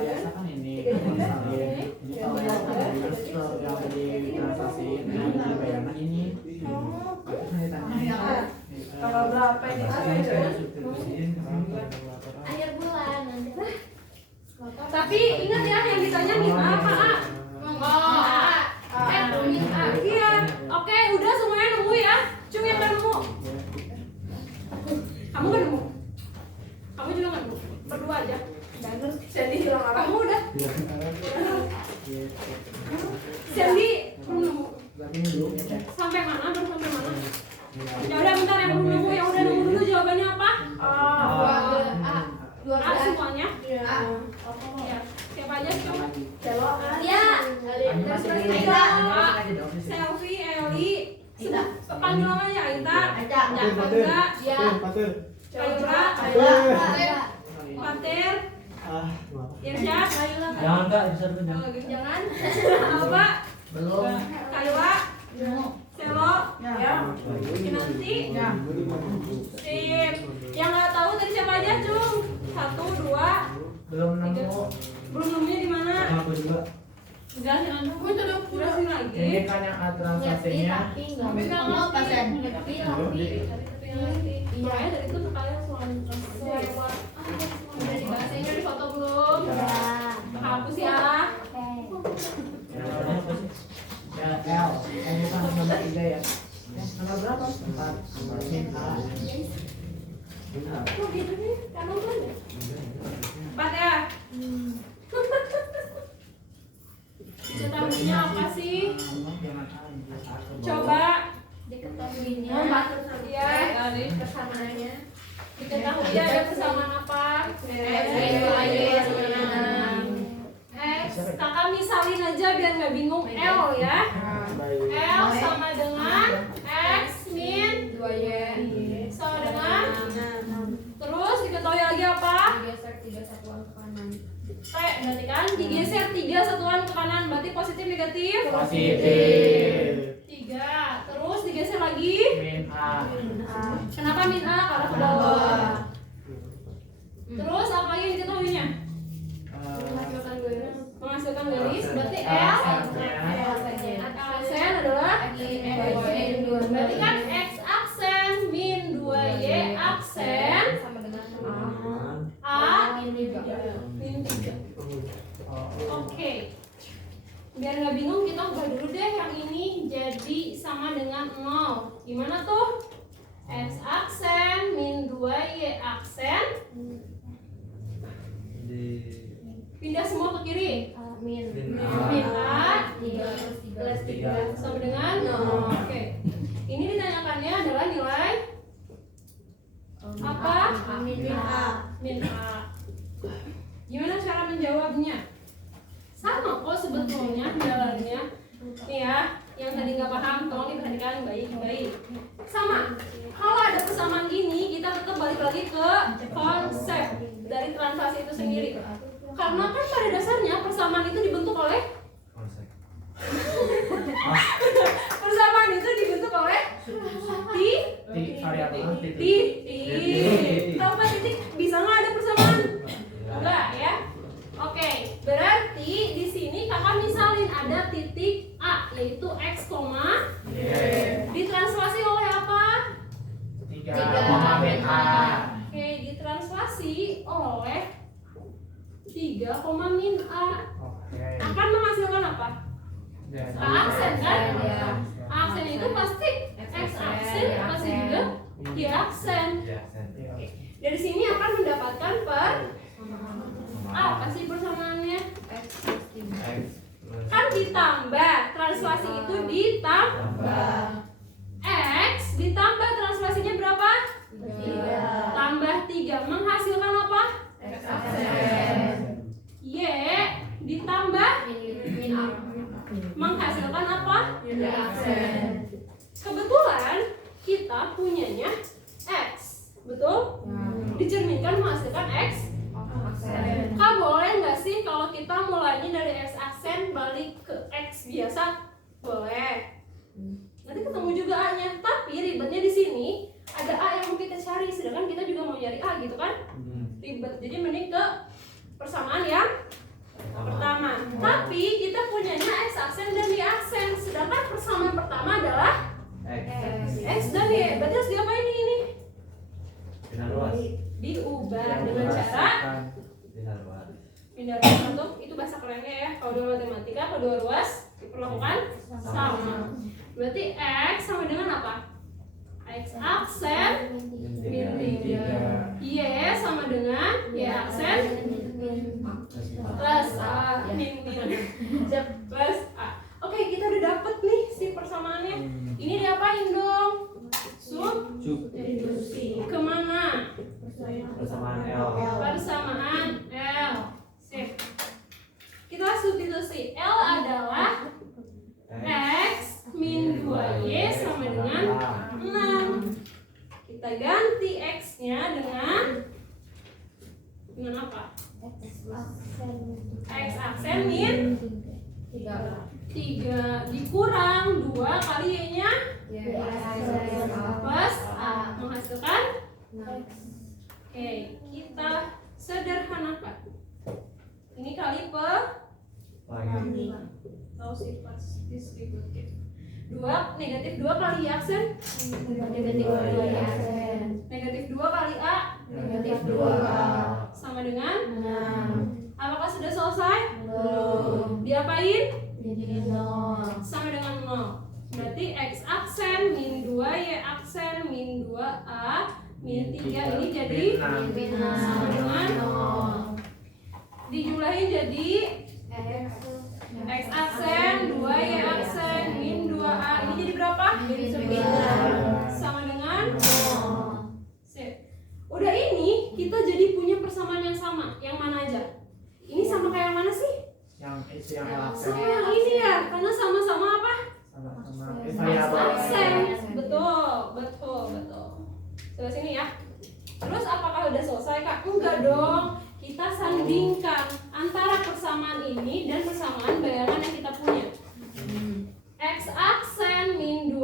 biasa kan ini misalnya ini kalau terus yang di transaksiin yang di bayangan ini. Kalau berapa ini? Akhir bulan nanti. Tapi ingat ya yang ditanya min apa A? Oh A. Min A. Iya. Oke, udah semuanya nemu ya. Cuma yang nggak nemu. Kamu nggak nemu. Kamu juga nggak nemu. Berdua aja. Sandy hilang apa? Kamu udah. Sandy belum nemu. Sampai mana? Baru sampai mana? Ya udah bentar yang belum nemu, yang udah nemu dulu jawabannya apa? A semuanya. Iya. Ya. Siapa aja coba? Ya. Aita, Selfie, Eli, panggil namanya Aita, Angga, Ya. Kayura, Pater, Irsyad, Jangan Kak, bisa tuh jangan. jangan, Alba, Belum. Kayura, Selo, Ya. Kinanti, Ya. Sip. Yang nggak tahu tadi siapa aja, Cung? 1, 2, Belum nemu. belum nemunya di mana? Sama aku juga. Enggak, jangan nemu itu udah sini lagi. Ini kan yang transaksinya. Tapi nggak mau pasien. Iya, ya dari itu sekalian lewat. Udah dibahasnya di foto belum? Hapus ya. Yang namanya apa sih? Ya L. Ini kan nomor 3 ya. Nomor berapa? 4. Min A. Benar. Kok gitu nih? Kamu kan ya? 4 ya? Diketahuinya apa sih? Coba Diketahuinya. ya dari kesamaannya. Diketahui ada kesamaan apa? X, kakak misalin aja biar nggak bingung. L ya. L sama dengan X min 2Y sama dengan, terus diketahui lagi apa? digeser 3 satuan ke kanan. T berarti kan digeser 3 satuan ke kanan, berarti positif negatif? Positif. 3. Terus digeser lagi. Min A. Kenapa min A? Karena ke bawah. Terus apa lagi yang diketahuinya? Menghasilkan garis, berarti L. Aksen adalah, berarti kan X aksen min 2Y aksen sama dengan A min 3. min 3. Oke. Biar nggak bingung kita ubah dulu deh yang ini jadi sama dengan 0. Gimana tuh? X aksen min 2Y aksen pindah semua ke kiri. Min Min A 3 plus 3 sama dengan 0. Oke. Ini ditanyakannya adalah nilai apa? min A. Min A. Gimana cara menjawabnya? Sama kok sebetulnya jalannya. Nih ya, yang tadi nggak paham tolong diperhatikan baik-baik. Sama. Kalau ada persamaan ini, kita tetap balik lagi ke konsep dari translasi itu sendiri. Karena kan pada dasarnya persamaan itu dibentuk oleh persamaan itu dibentuk oleh titik. Tahu nggak titik? Bisa nggak ada persamaan? Enggak ya. Oke, berarti di sini kakak misalin ada titik A yaitu X, ditranslasi oleh apa? 3, min A. Oke, ditranslasi oleh 3, min A. Akan menghasilkan apa? Aksen kan? Aksen itu pasti X aksen pasti juga Y aksen. Dari sini akan mendapatkan apa sih persamaannya? Kan ditambah, translasi itu ditambah. X ditambah translasinya berapa? 3 Tambah 3 menghasilkan apa? X aksen Y ditambah min A menghasilkan apa? Y aksen. Kebetulan kita punyanya X, betul? Dicerminkan menghasilkan X aksen. Kak, boleh nggak sih kalau kita mulainya dari X aksen balik ke X biasa? Boleh. Nanti ketemu juga A-nya. Tapi ribetnya di sini ada A yang mau kita cari, sedangkan kita juga mau nyari A gitu kan? Ribet. Jadi mending ke persamaan yang pertama. Tapi kita punyanya X aksen dan Y aksen, sedangkan persamaan pertama adalah X dan Y. Berarti harus diapain ini? Diubah dengan cara pindah ruas atau itu bahasa kerennya ya. Kalau dua matematika, kalau dua ruas diperlakukan sama. Berarti X sama dengan apa? X aksen min 3. Y sama dengan Y aksen plus A min plus A. Oke, kita udah dapet nih si persamaannya. Ini diapain dong? Substitusi. Kemana? Persamaan L. Persamaan L. Sip. Kita substitusi. L adalah X min 2Y sama dengan 6. Kita ganti X-nya dengan apa? X aksen min 3 dikurang 2 kali Y-nya plus A menghasilkan. Oke, kita sederhanakan. Ini kali tahu sih pas distributif. 2 negatif 2 kali aksen negatif 2 kali A negatif 2 sama dengan 6. apakah sudah selesai? Belum. Diapain? Jadi 0 Sama dengan 0. Berarti X aksen min 2 Y aksen min 2 A min 3 ini jadi min sama dengan 0. dijumlahin jadi X aksen 2 Y aksen min 2 A ini jadi berapa? Jadi 9 Sama dengan 0. Sip. Udah ini kita jadi punya persamaan yang sama. Yang mana aja? Ini sama kayak yang mana sih? Yang L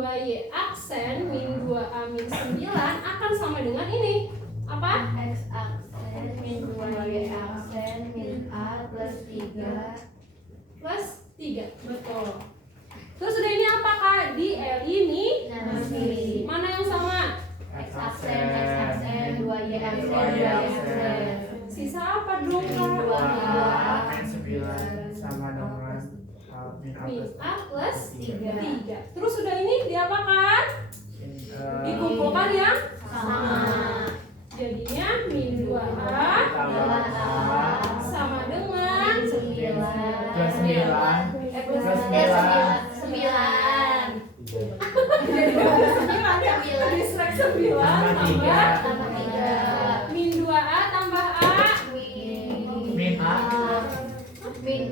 2Y aksen min 2A min 9 akan sama dengan ini. Apa? X aksen min 2Y aksen min A plus 3 Plus 3. Betul. Terus udah ini apa Kak? Dieliminasi. Mana yang sama? X aksen 2Y aksen. Sisa apa dong Kak? 2A min 9 sama dengan min A Min plus A plus 3. 3. Terus udah ini diapakan? Dikumpulkan yang sama. Jadinya min 2A sama dengan 9 plus 9 plus 9 distrek 9 tambah 3 min 2A tambah A min A min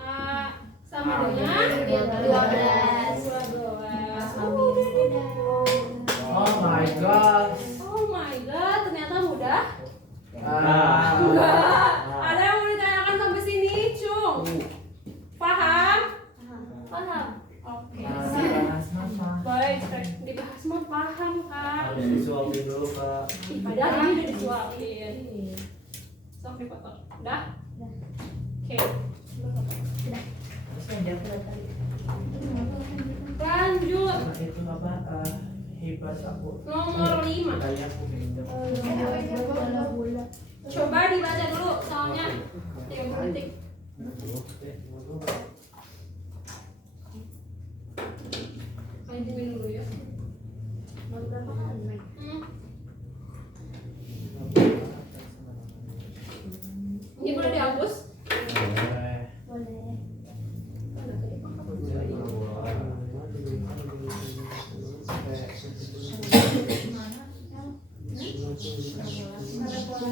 A sama dengan 12. oh my god Oh my god, ternyata mudah. Ah. Enggak. Ada yang mau ditanyakan sampai sini, Cung? Paham? Paham. Oke. Baik, dibahas mah paham Kak. Harus disuapin dulu Kak. Padahal ini udah disuapin. Sampai foto. Udah? Oke. Lanjut. Itu apa hebat aku Nomor 5. kayak aku minjem Coba dibaca dulu soalnya 30 detik. Lanjutin dulu ya. Ini boleh dihapus?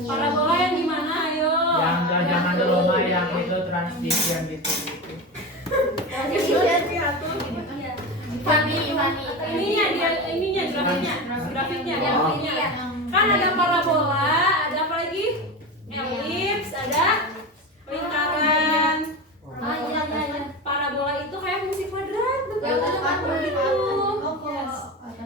Parabola yang di mana? Ayo. yang jangan dulu mah yang itu transvision gitu Ininya grafiknya. Kan ada parabola, ada apa lagi? Elips, ada lingkaran. Parabola itu kayak fungsi kuadrat,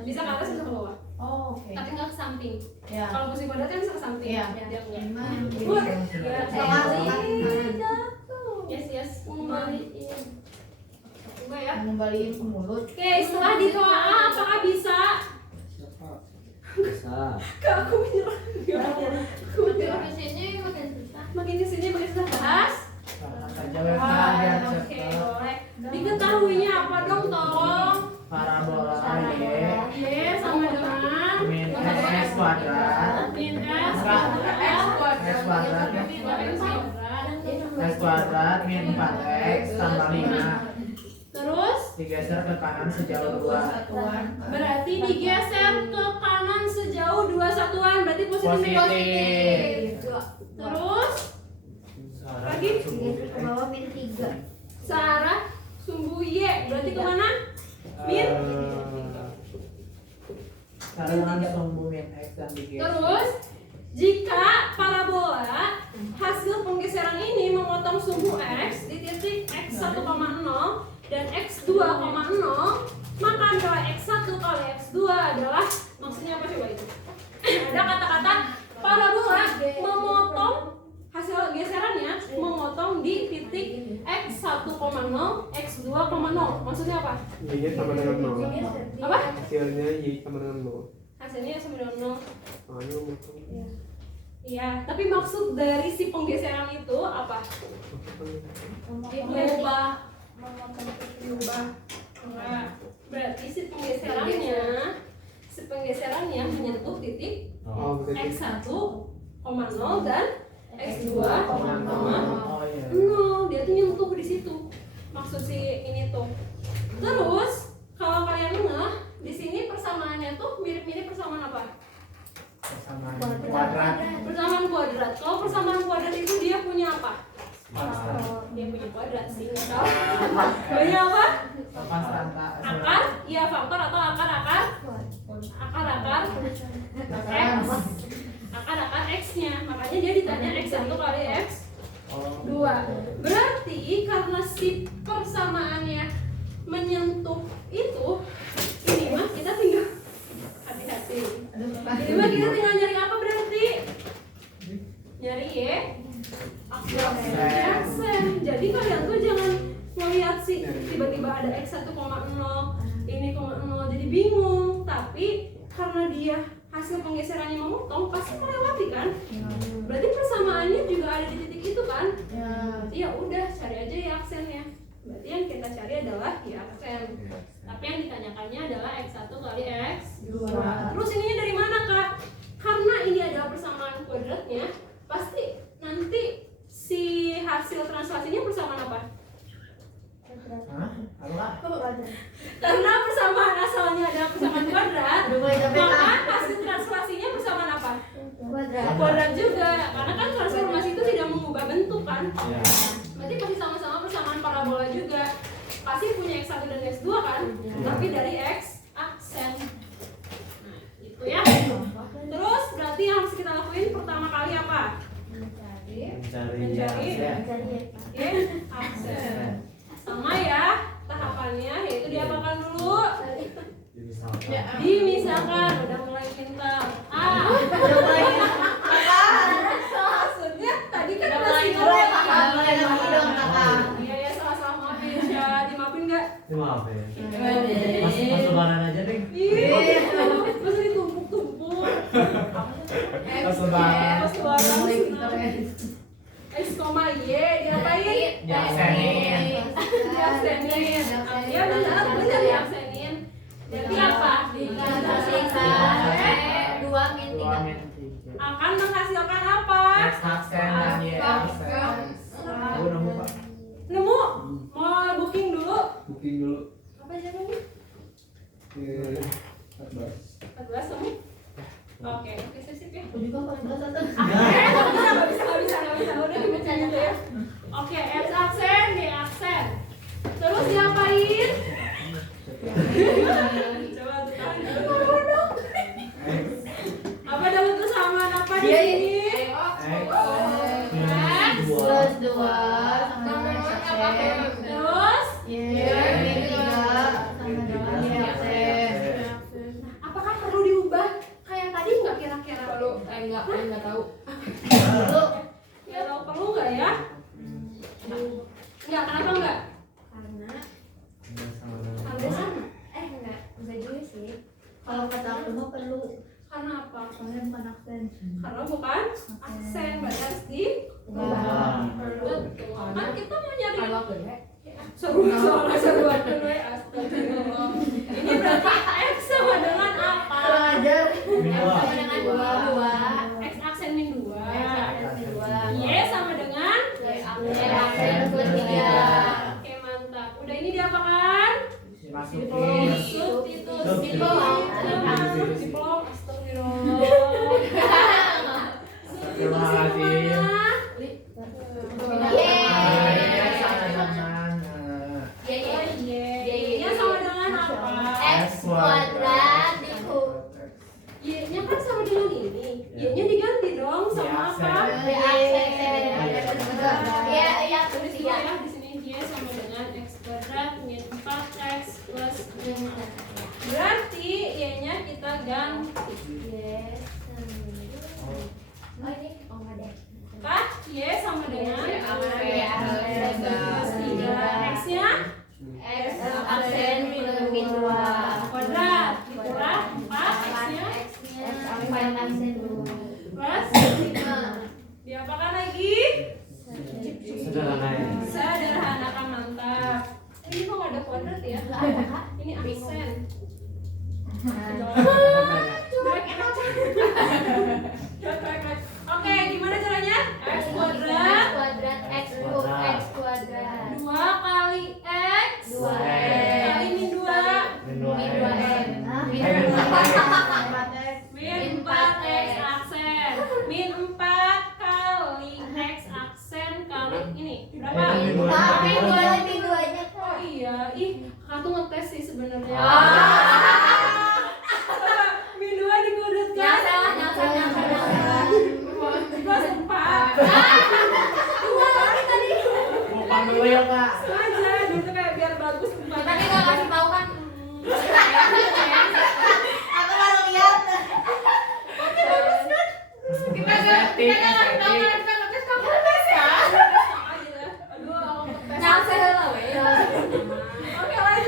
bisa ke atas bisa ke bawah. Oh, oke. Tapi nggak ke samping. Ya. Kalau fungsi kuadrat kan bisa ke samping. Iya. Dia enggak. Kembali. Yes, kembaliin. Coba ya. Mengembalikan ke mulut. Oke, setelah ditelaah apakah bisa? Bisa. Kak, aku menyerah. Makin kesini makin susah bahas. saja biar Oke, cepet boleh. Diketahuinya apa dong, tolong? parabola Y sama dengan min x kuadrat min x kuadrat x kuadrat min 4x tambah 5 Terus digeser ke kanan sejauh 2 berarti digeser ke kanan sejauh 2 satuan, berarti positif. Terus lagi Ke bawah min 3. searah sumbu Y, berarti kemana? Min. Sekarang langsung min x dan digeser Terus jika parabola hasil penggeseran ini memotong sumbu x di titik x 1,0 dan x 2,0, maka antara x1 kali x2 adalah, maksudnya apa coba itu? Ada kata-kata parabola memotong hasil geserannya memotong di titik x 1,0, x 2,0. Maksudnya apa? Y sama dengan 0. Apa? Hasilnya Y sama dengan 0. Hasilnya sama dengan 0. Makanya memotong. Iya, tapi maksud dari si penggeseran itu apa? Diubah. Enggak. Berarti si penggeserannya menyentuh titik Oh, berarti x1,0 dan x2,0. oh iya Dia tuh nyentuh di situ. Maksud si ini tuh. Terus kalau kalian ngeh, di sini persamaannya tuh mirip-mirip persamaan apa? persamaan kuadrat Persamaan kuadrat. Kalau persamaan kuadrat itu dia punya apa? Dia punya kuadrat sih, nggak tahu. Punya apa? konstanta Akar? Iya, faktor atau akar-akar? Akar-akar x. Akar-akar x-nya. Makanya dia ditanya x1 kali x2. Berarti karena si persamaannya menyentuh itu, ada X1,0 ini 0, jadi bingung. Tapi karena dia hasil penggeserannya memotong, pasti melewati kan? Berarti persamaannya juga ada di titik itu kan? Ya udah, cari aja ya aksennya. Berarti yang kita cari adalah ya aksen. Tapi yang ditanyakannya adalah X1 kali X2. Terus ininya dari mana Kak? Karena ini adalah persamaan kuadratnya, pasti nanti si hasil translasinya persamaan apa? Hah? Apa? Karena persamaan asalnya adalah persamaan kuadrat, maka hasil translasinya persamaan apa? Kuadrat juga. Karena kan transformasi itu tidak mengubah bentuk kan? Ya. Berarti pasti sama-sama persamaan parabola juga. Pasti punya X1 dan X2 kan? Tapi dari X aksen. Nah, itu ya. Terus berarti yang harus kita lakuin pertama kali apa? Mencari aksen. Sama ya tahapannya, yaitu diapakan dulu? Dimisahkan. Udah mulai pintar. Maksudnya tadi kan masih iya ya, salah maafin ya. Dimaafin nggak? Maaf ya. Mas lebaran aja deh. Iya, masih ditumpuk-tumpuk. Pas lebaran. Pas lebaran. X, Y diapain? Diaksenin. Diaksenin. Ya benar diaksenin. Jadi apa? Akan menghasilkan apa? X aksen dan Y aksen. Aku nemu Pak. Nemu? Mau booking dulu? Booking dulu. Apa jamnya? 14 kamu? Oke, sip ya. Nggak bisa. Udah dibacain aja ya. Oke, X aksen, Y aksen. Terus diapain? Coba tahan dulu. Apa dapat persamaan apa di sini? Terus? Apakah perlu diubah kayak tadi nggak kira-kira? Enggak tahu. Ya perlu nggak ya? Nggak, kenapa nggak? Karena sama. Enggak, bisa juga sih. Kalau kata aku mah perlu. Karena apa? Soalnya bukan aksen. Karena bukan aksen, berarti harus diubah. Betul. Kan kita mau nyari seru dulu ya. Astagfirullah. Ini berarti X sama dengan apa? X aksen min 2. Y sama dengan Oke, mantap. Udah ini diapakan? Masukin. Diplom. Astagfirullah. Y-nya sama dengan apa? Y-nya kan sama dengan ini. Y-nya diganti dong sama apa? Tulis dulu ya di sini. Y sama dengan X kuadrat min 4X plus 5. Berarti Y-nya kita ganti. Apa? Y sama dengan plus 3. X-nya kuadrat dikurang 4. X-nya plus 5. Diapakan lagi? Sederhanakan, mantap. Ini kok nggak ada kuadrat ya? Ini aksen. Oke, gimana caranya? X kuadrat 2 kali X kali min 2 min 4X aksen min 4 kali X aksen kali ini berapa? Oh iya, kakak tuh ngetes sih sebenarnya. Min 2 dikuadratkan plus 4. 2 kali tadi. Bukan dulu ya Kak. Sengaja, dulu tuh kayak biar bagus 4. Tapi nggak kasih tahu kan? Aku baru lihat. Oke, bagus kan? Kita nggak kasih tahu kan? Kita ngetes kamu ngetes ya? Aduh, aku ngetes. Nyampe lah, weh. Oke, lanjut.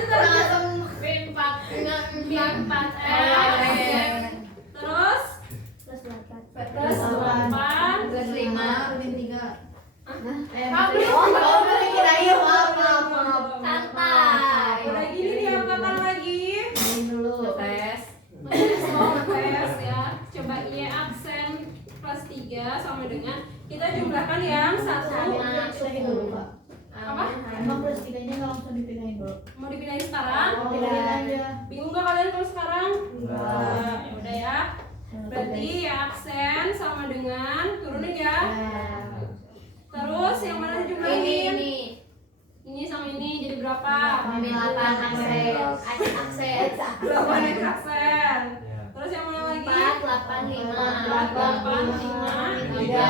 kan? Bingung gak kalian kalau sekarang? Enggak. Ya udah ya. Berarti aksen sama dengan turunin ya. Terus yang mana dijumlahin? Ini sama ini jadi berapa? 8 aksen. Ya. Terus yang mana lagi? 4, 8, 5. 4, 8, 5.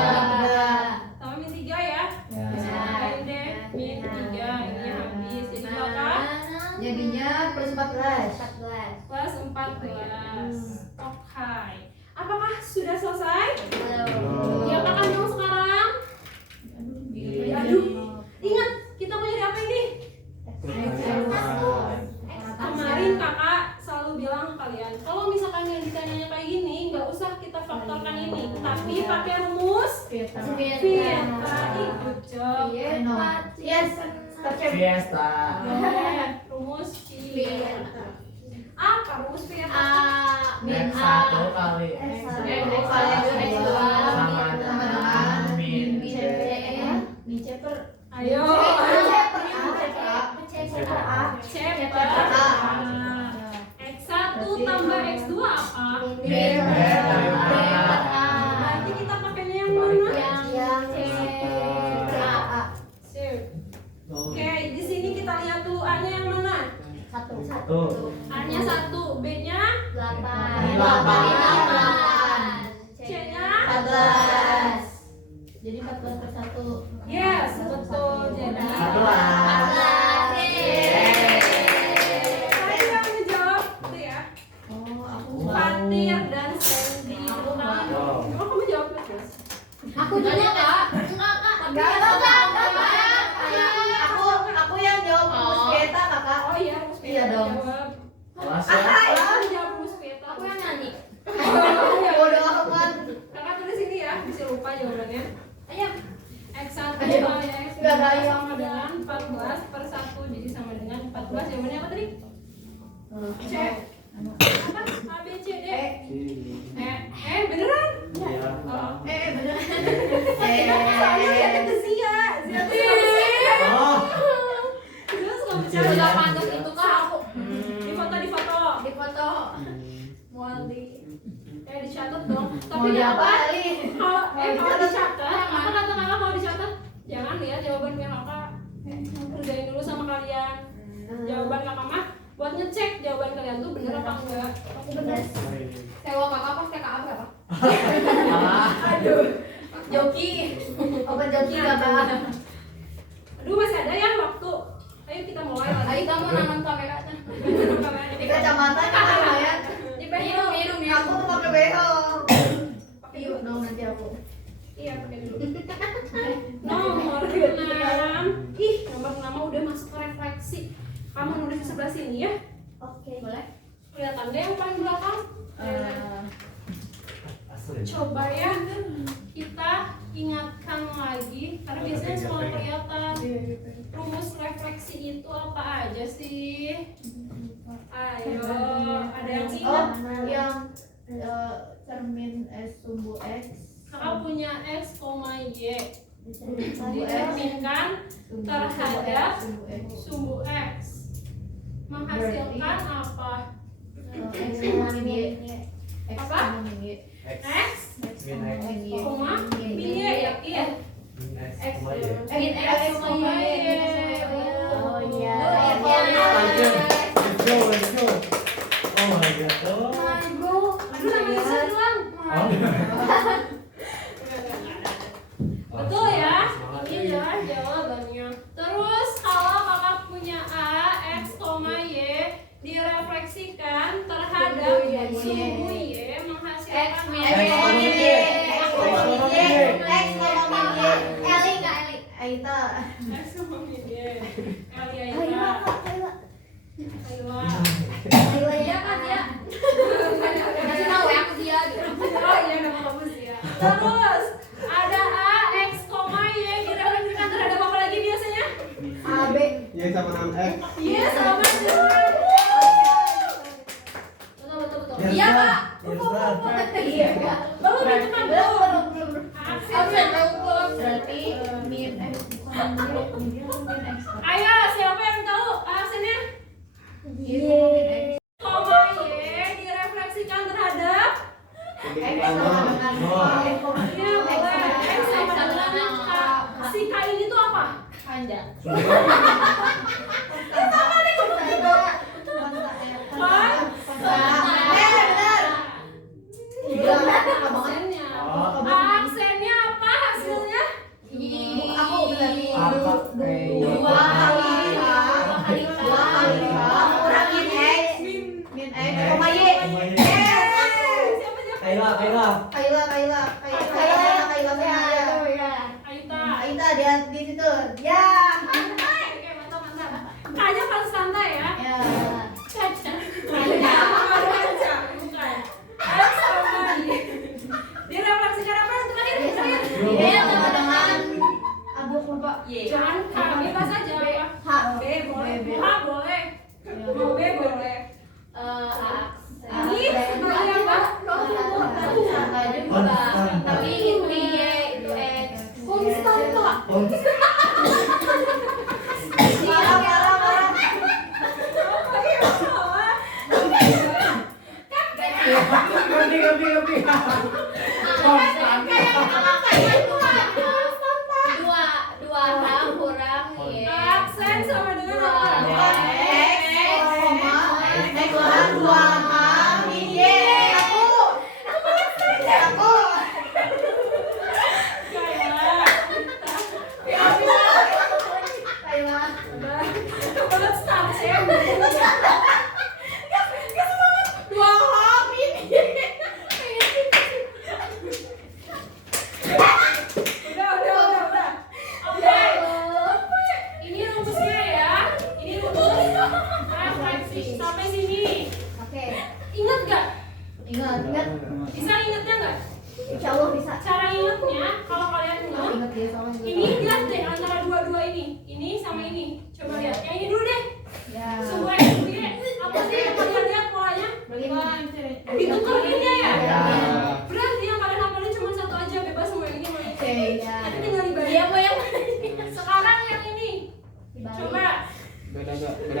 Sama min 3 ya. Ya. Pakai deh min 3 ini habis. Jadi berapa? Jadinya plus 14. Plus 14. Oke. Apakah sudah selesai? Ya apakah mau sekarang? Aduh. Ingat, kita mau jadi apa ini? Kemarin kakak selalu bilang ke kalian, kalau misalkan yang ditanyanya kayak gini, nggak usah kita faktorkan ini, tapi pakai rumus Fiesta. Good job. Fiesta. Rumus Fiesta. Apa rumus Fiesta? X 1 kali X sama dengan min Ayo. Cepat. X1 tambah X2 apa? Berarti kita pakainya yang mana? Sip. Oke, di sini kita lihat dulu A-nya yang mana? Tuh. A-nya 1, B-nya, 8. C-nya. 14. Jadi 14 per 1. Yes, betul. Jadi 14. tadi yang ngejawab itu ya. Oh, aku Fatir dan Sandy. Wow. Emang kamu jawab terus? Aku juga kak. Aku yang jawab rumus beta, Kakak. Oh iya, rumus Iya Fiesta dong. jawab. Kelas ya. Kamu jawab rumus Fiesta. Aku yang nyanyi. Bodoh amat. Kakak tulis ini ya, bisa lupa jawabannya. Ayo. X1 Ayo. kali X Nggak ada yang sama dengan 14 per 1 jadi sama dengan 14. Jawabannya apa tadi? C. Apa? A, B, C, D. Beneran? Iya. Oh. Bener. Soalnya lihat ke Zia. Zia tuh suka bercanda. Oh. Zia suka Udah bercanda. pantas itu kak aku. Di foto. Di foto. Muali. Dicatat dong. Mau Tapi nggak apa. diapalin? Kalau dicatat, apa kata kakak kalau dicatat? Jangan lihat jawaban yang kakak. Kerjain dulu sama kalian. Jawaban kakak mah buat ngecek jawaban kalian tuh bener apa enggak. Aku bener. Sewa kakak pas TKA berapa? Aduh. Joki. Open joki enggak, Kak? Aduh masih ada ya waktu. Ayo kita mulai lagi. Ayo kamu nanam kameranya. Di kacamata kan lumayan. Di Minum. Aku tuh pakai BH. Pakai yuk dong nanti aku. Iya pakai dulu. Nomor 6. Ih, nomor 6 udah masuk ke refleksi. Kamu nulis di sebelah sini ya. Oke. Boleh. Kelihatan deh yang paling belakang. Coba ya kita ingatkan lagi karena biasanya selalu kelihatan. Rumus refleksi itu apa aja sih? Ayo, ada yang ingat? Yang cermin S sumbu X. Kakak punya X, Y Sumbu dicerminkan terhadap sumbu X. sumbu X menghasilkan apa? X sama min Y. X Apa? sama min Y. X, Min X. koma, min Y ya? Iya. Min X. X, Koma ya. min X, koma Y. Oh iya. Let's go. Oh my god. Oh. Aduh, namanya saya doang. Betul ya? Ini adalah jawabannya. Terus kalau kakak punya A, X, Y direfleksikan terhadap sumbu Y menghasilkan Aita. X sama min Y. Aila. Iya kan ya. Kasih tahu ya aku dia. Oh iya, nama kamu sih ya. Terus ada A, X, Y direfleksikan terhadap apa lagi biasanya? AB. Y sama 6X. Iya, sama dengan. Betul. Iya, Kak. Iya. Belum itu kan belum. Aksennya. Berarti min X. Min X. Ayo, siapa yang tahu aksennya? Y Kaila Aita. Aita dia di situ. Ya. Oke, mantap. Kayaknya harus santai ya. Ya. Kaca. Kaca. Bukan. Harus kembali. Direfleksikan apa yang terakhir? Iya, dengan aduh lupa. Jangan H, bebas aja apa? H. B boleh. B. H boleh. Mau B boleh. Ini sebagai apa? Tapi itu Y, itu X. Konstanta. Marah. Ganti. Dua H kurang Y. Aksen sama dengan apa? Dua H Y. Aku. Kaila. Kalau start ya. Dua H ini. Udah. Oke. Ini rumusnya ya. Ini rumus refleksi. Sampai sini. Oke. Ingat gak? Ingat. Bisa ingatnya gak? Insya Allah bisa. Cara ingatnya kalau kalian ingat, Ingat dia sama juga. ini lihat deh antara dua ini. Ini sama ini. Coba lihat. Yang ini dulu deh. Ya. Semua yang ini. Apa sih yang kalian lihat polanya? Ditukar gini ya? Ya. Berarti yang kalian hafalin cuma satu aja, bebas semua yang ini mau yang Oke. ini. Ya. Nanti tinggal dibagi. Dia mau yang Sekarang yang ini. Coba. Beda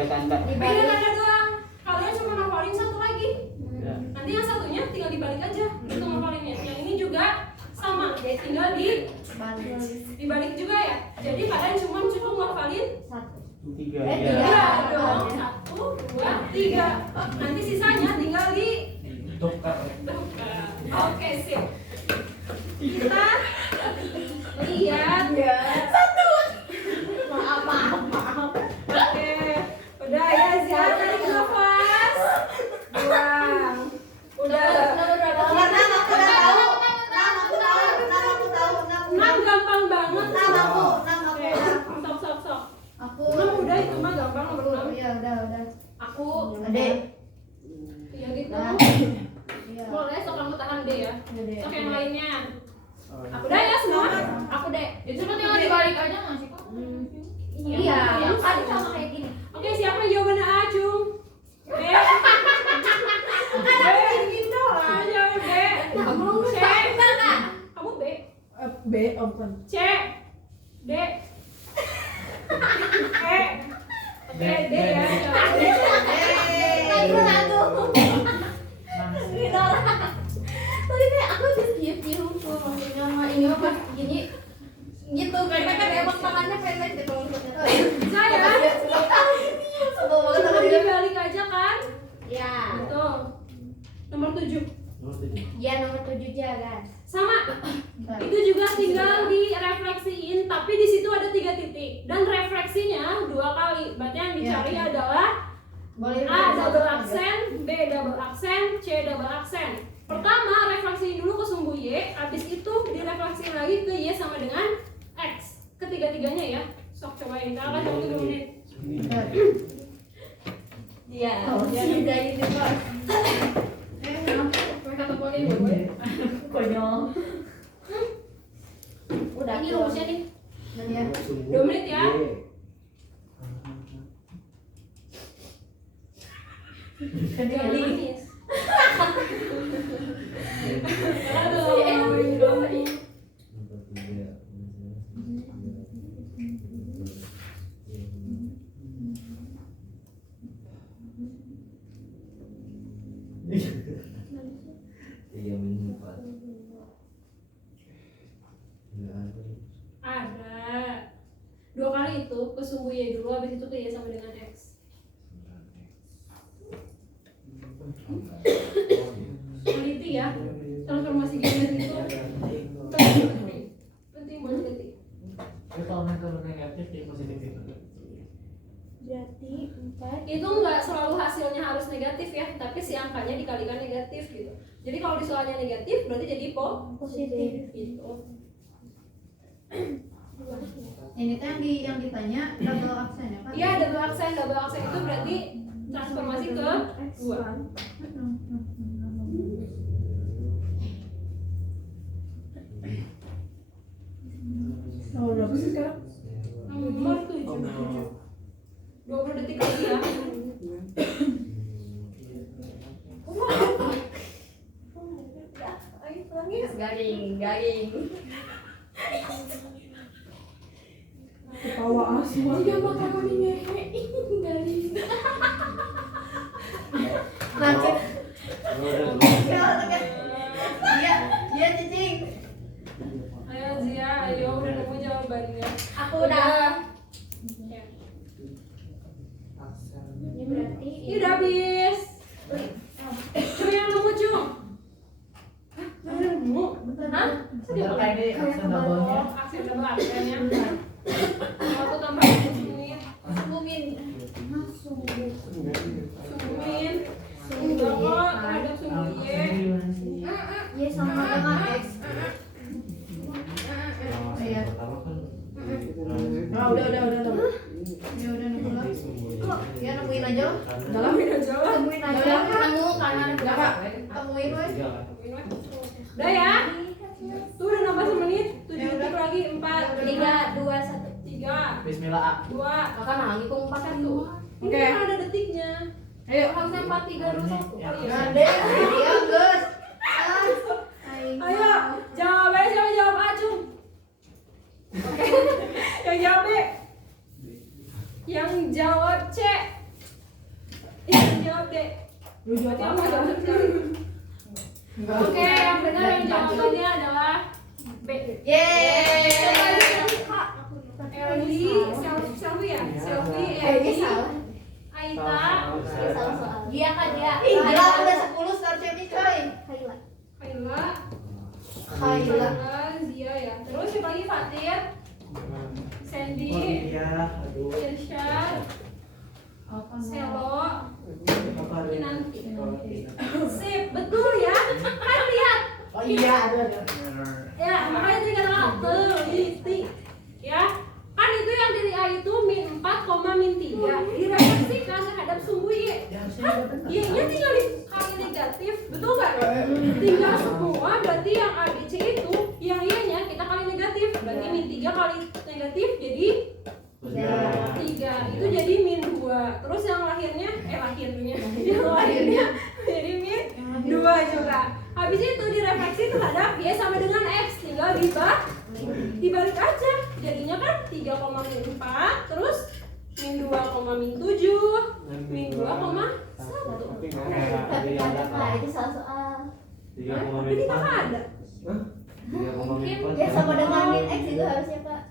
tanda. Beda tanda doang. Kalian cuma hafalin satu lagi. Ya. Nanti yang satunya tinggal dibalik aja. Itu hafalinnya. Yang ini juga sama. Tinggal dibalik juga ya. Jadi kalian cuma cukup ngafalin satu. 3 tiga. tiga dong. 1, 2, 3. Nanti sisanya tinggal di Tukar. Oke, sip. Kita lihat Ya. satu. Maaf. Oke, udah ya Zia tarik nafas. Buang. Udah. Karena aku udah tahu. Nama aku tahu. 6 gampang banget. Nama aku. Oke, sok. Aku. 6 udah itu mah gampang nomor 6. Iya, udah. Aku Adek. ya gitu. Iya. Boleh sok kamu tahan deh ya. Adek. Sok yang lainnya. Aku udah ya semua. Aku deh. Itu cuma tinggal dibalik aja nggak sih kok? Iya, kan sama kayak gini. Oke, siapa jawabannya A, Cung? B. Gitu lah, jawab B. C. Kamu B. B, oh bukan. C. D. E. Oke, D ya. Tadi kayak aku just cium tuh maksudnya sama ini mah pas gini gitu karena kan emang tangannya pendek gitu maksudnya. Saya. Sebel banget sama Cuma dia. dibalik aja kan? Ya. Betul. Nomor 7. Ya nomor 7 jalan. Sama. Itu juga tinggal direfleksiin, tapi di situ ada 3 titik dan refleksinya 2 kali. Berarti yang dicari adalah Boleh. A double aksen, B double aksen, C double aksen. Pertama refleksiin dulu ke sumbu Y, habis itu direfleksiin lagi ke Y sama dengan X. Ketiga-tiganya ya. Sok cobain. Kita akan coba 3 menit. Iya. Sudah ini Pak. Mereka teleponin gue. Konyol. Udah. Ini rumusnya nih. Ya. 2 menit ya. Jangan nangis. Aduh. Ada 2 kali itu ke sumbu Y dulu, habis itu ke Y sama dengan X. Teliti ya, transformasi geometri itu penting banget teliti. Tapi kalau metode negatif jadi positif itu. Berarti 4 itu nggak selalu hasilnya harus negatif ya, tapi si angkanya dikalikan negatif gitu. Jadi kalau di soalnya negatif berarti jadi positif gitu. Ini tuh yang ditanya double aksen ya kan? Iya, double aksen itu berarti transformasi ke 2. Nomor berapa sih sekarang? Nomor 7. 20 detik lagi ya. Garing. Ketawa asma. Iya makanya kamu ngehe. Garing. Nanti iya cicing. Ayo Zia, ayo udah nemu jawabannya. Aku udah. Ya. Ini berarti Ini udah habis. Cuma yang nemu Cung. Hah? Udah nemu? Hah? Bener kayak ini aksen double-nya. Aksen double aksennya. Aku tambahin sumbumin. sungguhin. Sumbumin. Enggak kok terhadap sumbu Y. Y sama dengan X. Iya. Nah, udah. Ya udah nemu lah. Ya nemuin aja. Dalamin aja lah. Temuin aja. Nemu karena ada berapa? Temuin wes. Udah ya? Tuh udah nambah semenit. 7 detik lagi. 4, 3, 2, 1. 3, Bismillah A. 2. Makan lagi kok 4 1. Ini kan ada detiknya. Ayo. Harusnya 4, 3, 2, 1. Gede. Iya Gus. Ayo, jawab aja, siapa jawab A, Cung? Oke, yang jawab B. Yang jawab C. Yang jawab D. Lu jawab Yang apa? jawab sekarang. Oke, yang benar yang jawabannya adalah B. Yeay. Eli, Selvi ya? Selvi, Eli, Aita, Dia kan dia. Ih, gila udah 10 start check nih coy. Kaila, Zia ya. Terus siapa lagi? Fatir, Sandy, Iya, aduh. Irsyad, Selo, Kinanti. Sip, betul ya? Kan lihat. Oh iya, ada. Ya, makanya tadi kata teliti. Ya, kan itu yang dari A itu min 4, min 3. Direfleksikan terhadap sumbu Y. Y-nya tinggal dikali negatif, betul nggak? Tinggal semua, berarti yang A, B, C itu, yang Y-nya kita kali negatif. Berarti min 3 kali negatif jadi 3. Itu jadi min 2. Terus yang lahirnya jadi min 2 juga. Habis itu direfleksi terhadap Y sama dengan X, tinggal dibalik aja. Jadinya kan 3, min 4, terus min 2, min 7, min 2,1. Tapi kan itu salah soal. Jadi tak ada. Mungkin ya sama dengan min X itu harusnya Pak.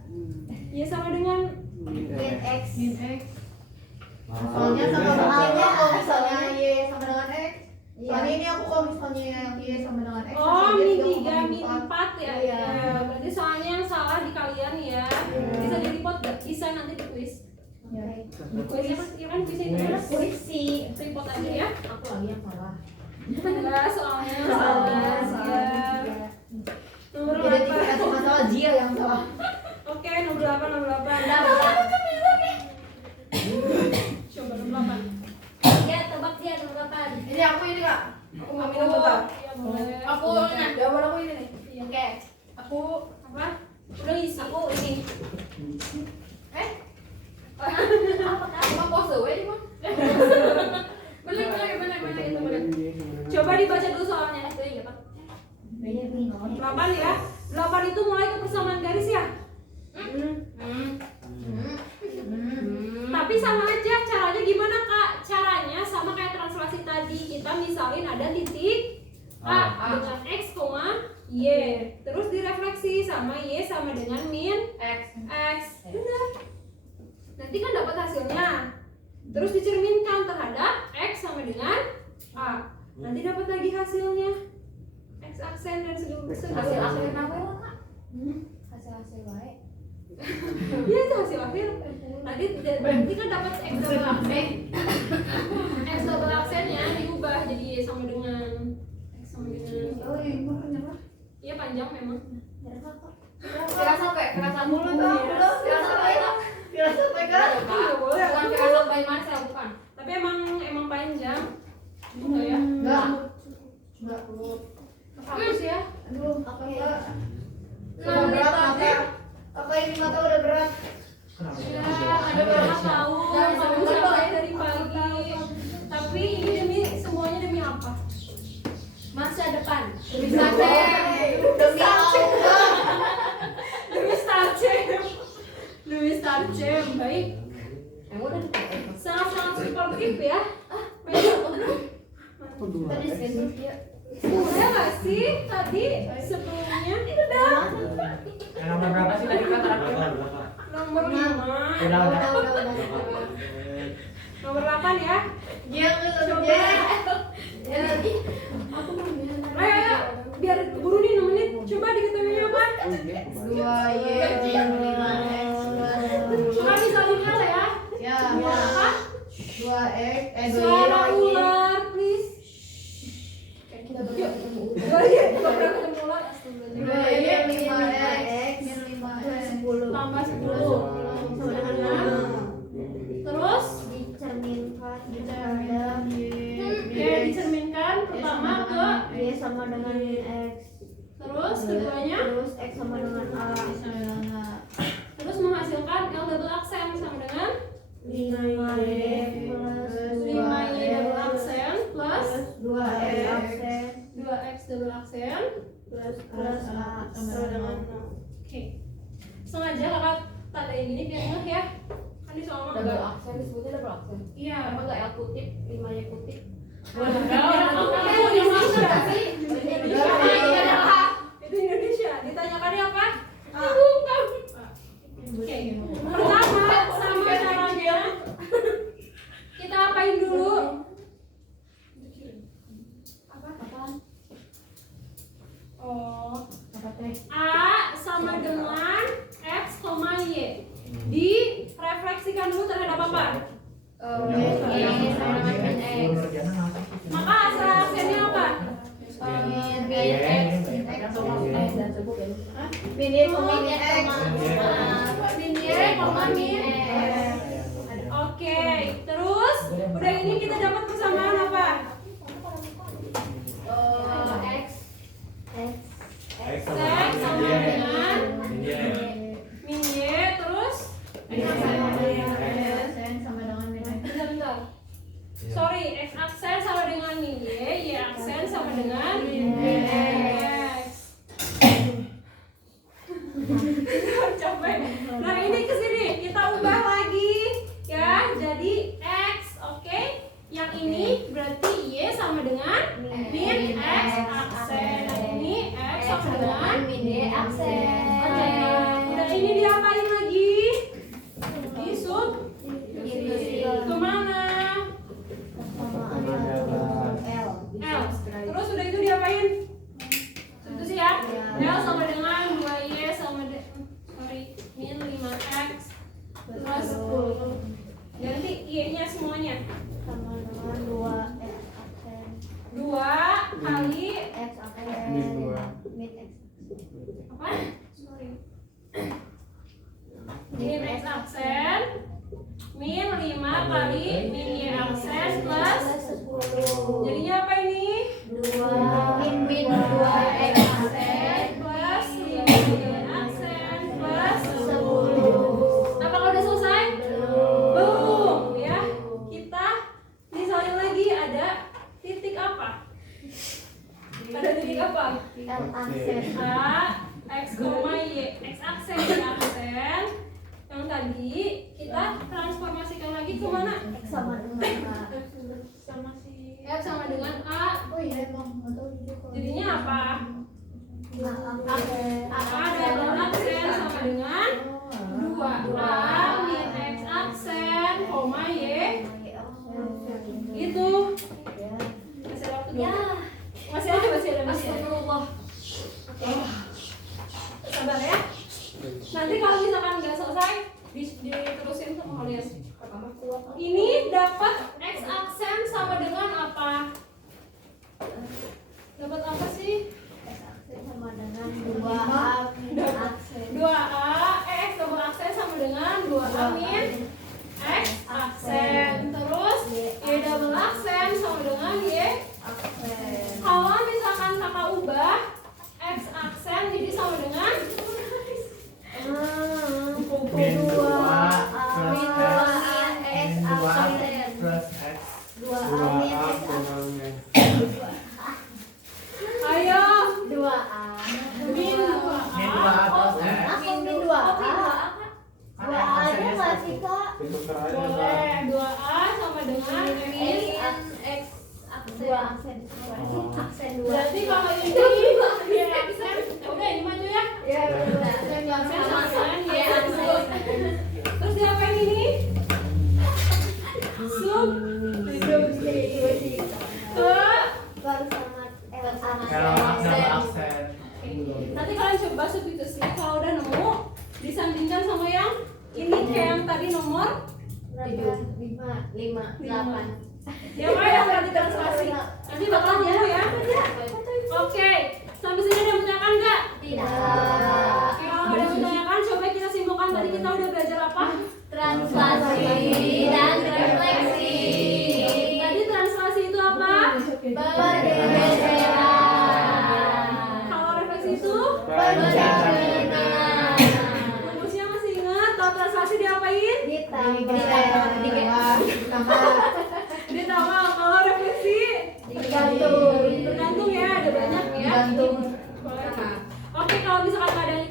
Ya sama dengan Min X. Soalnya sama soalnya kalau misalnya Y sama dengan X. Iya. Soalnya ini aku kalau misalnya Y sama dengan X. oh hasilnya min 3,4. 3, min 4 ya. Iya. Ya, berarti soalnya yang salah di kalian ya. Bisa di report gak? Bisa nanti di quiz. Ya. Kuisnya kan, ya kan kuisnya itu mana? Puisi. Report aja ya. Aku lagi yang salah. Enggak, soalnya salah. Ya. Nomor Jadi 8. dikasih masalah Jia yang salah. Oke, nomor 8, nomor 8. Coba nomor 8. Dia tebak dia nomor 8. Ini aku ini kak. Aku mau minum bentar. Iya, boleh. Aku nah, jawaban aku ini nih. Oke. Aku Apa? Udah isi. Aku ini. apa kak? Emang pose we ini mah. Bener itu bener. Coba dibaca dulu soalnya. Kayaknya bingung. 8 ya. 8 itu mulai ke persamaan garis ya. Tapi sama aja, caranya gimana kak? Caranya sama kayak translasi tadi. Kita misalin ada titik A dengan X, Y. Terus direfleksi sama Y sama dengan min X. Benar. Nanti kan dapat hasilnya. Terus dicerminkan terhadap X sama dengan A. Nanti dapat lagi hasilnya. X aksen dan Hasil segala. akhir apa ya Kak? Hasil baik. Iya itu hasil akhir. Nanti kan dapat X double aksen. X double aksennya panjang memang. Kerasa mulu dong. Kerasa kan? Bukan kerasa by Marcel, bukan. Tapi emang panjang. Enggak ya? Enggak. Fokus ya. Aduh, apa enggak? Nah, Udah berat tadi. mata. Apa ini mata udah berat? Ya, ada banget tahu. Kamu capek dari pagi. Tapi ini semuanya demi apa? Masa depan. Demi Demi Allah. Demi Starcem. Baik. Sangat-sangat sportif ya. Tadi schedule dia. Udah nggak sih tadi sebelumnya? Udah. Yang nomor berapa sih tadi Kak terakhir? Nomor 5. Udah. Nomor 8 ya. Coba. Ayo, biar keburu nih 6 menit. Coba diketahui apa? 2Y 5X Coba disalin hal ya. Ya. 2X Suara ular, please. Yuk. 2Y ketemu ular. 2Y 5X 10 Tambah 10 sama dengan 6. Terus Dicerminkan Ada ya dicerminkan pertama ke Y sama dengan X. terus keduanya Terus X sama dengan A. terus menghasilkan L double aksen sama dengan 5Y plus 5Y double aksen plus 2X 2X double aksen plus A sama dengan oke. Sengaja kakak tandain gini biar ngeh ya. Kan di soal mah enggak. aksen disebutnya double aksen. Iya. Apa enggak L kutip, 5Y kutip? Itu Indonesia sih. Itu Indonesia. Ditanyakannya apa? Bukan. Oke. Pertama sama caranya kita apain dulu? Apa? Oh. A sama dengan X, Y. Direfleksikan dulu terhadap apa? Maka asal aksennya apa? Min Y, X Min Y, min X. Oke, terus udah ini kita dapat persamaan apa? X sama dengan min Y, terus bentar. Sorry, X aksen sama dengan min Y aksen sama dengan X. Capek. Nah ini kesini kita ubah lagi ya, jadi X, oke? Yang ini berarti Y sama dengan min X aksen. Ini X sama dengan min Y aksen. Udah ini diapain lagi? Di sub kemana? L. Terus udah itu diapain? Substitusi ya. L sama dengan 2Y sama min 5X plus 10. Ganti Y-nya semuanya. Sama dengan 2X aksen. 2 kali X aksen. Min X. apa? Sorry. Min X aksen min 5 kali min Y aksen plus 10. jadinya apa ini? 2 min 2X aksen Plus 5 aksen plus 10. Apakah udah selesai? Belum ya. Kita misalnya lagi ada titik apa? Ada titik apa? L aksen. A, X, Y, X aksen, Y aksen. Yang tadi kita transformasikan lagi ke mana? X sama dengan A. X sama dengan A. Oh iya emang nggak tahu juga kalau Jadinya apa? A A double aksen sama dengan 2A min X aksen, koma Y. Itu. Masih ada waktu dulu. Masih ada. Astagfirullah. Sabar ya. Nanti kalau misalkan nggak selesai, diterusin sama kalian. Ini dapat X aksen sama dengan apa? Dapat apa sih? X aksen sama dengan 2A Dua min A X kurangnya. Ayo. 2A. Min 2A. Min 2A plus X. Aku min 2A. 2A nya nggak sih kak? Ditukar aja Kak. Boleh. 2A sama dengan min X aksen 2 aksen aksen 2. Berarti kalau ini dia aksen, udah ini maju ya. Ya udah. Aksen sama aksen, ya aksen. Terus diapain ini? Sub. Baru sama sama Kalau sama aksen. Nanti kalian coba substitusi kalau udah nemu disandingkan sama yang ini kayak yang tadi nomor 5 8. ya Pak yang tadi translasi. Nanti bakal nemu ya. Oke, sampai sini ada yang menanyakan nggak? Tidak. Kalau ada yang menanyakan, coba kita simpulkan tadi kita udah belajar apa? Translasi dan refleksi. Tadi translasi itu apa? Pergeseran. Kalau refleksi itu? Pencerminan. Rumusnya masih ingat? Kalau translasi diapain? Ditambah. Kalau refleksi? Digantung. Bergantung ya, ada banyak ya. Gantung. Oke, kalau misalkan keadaannya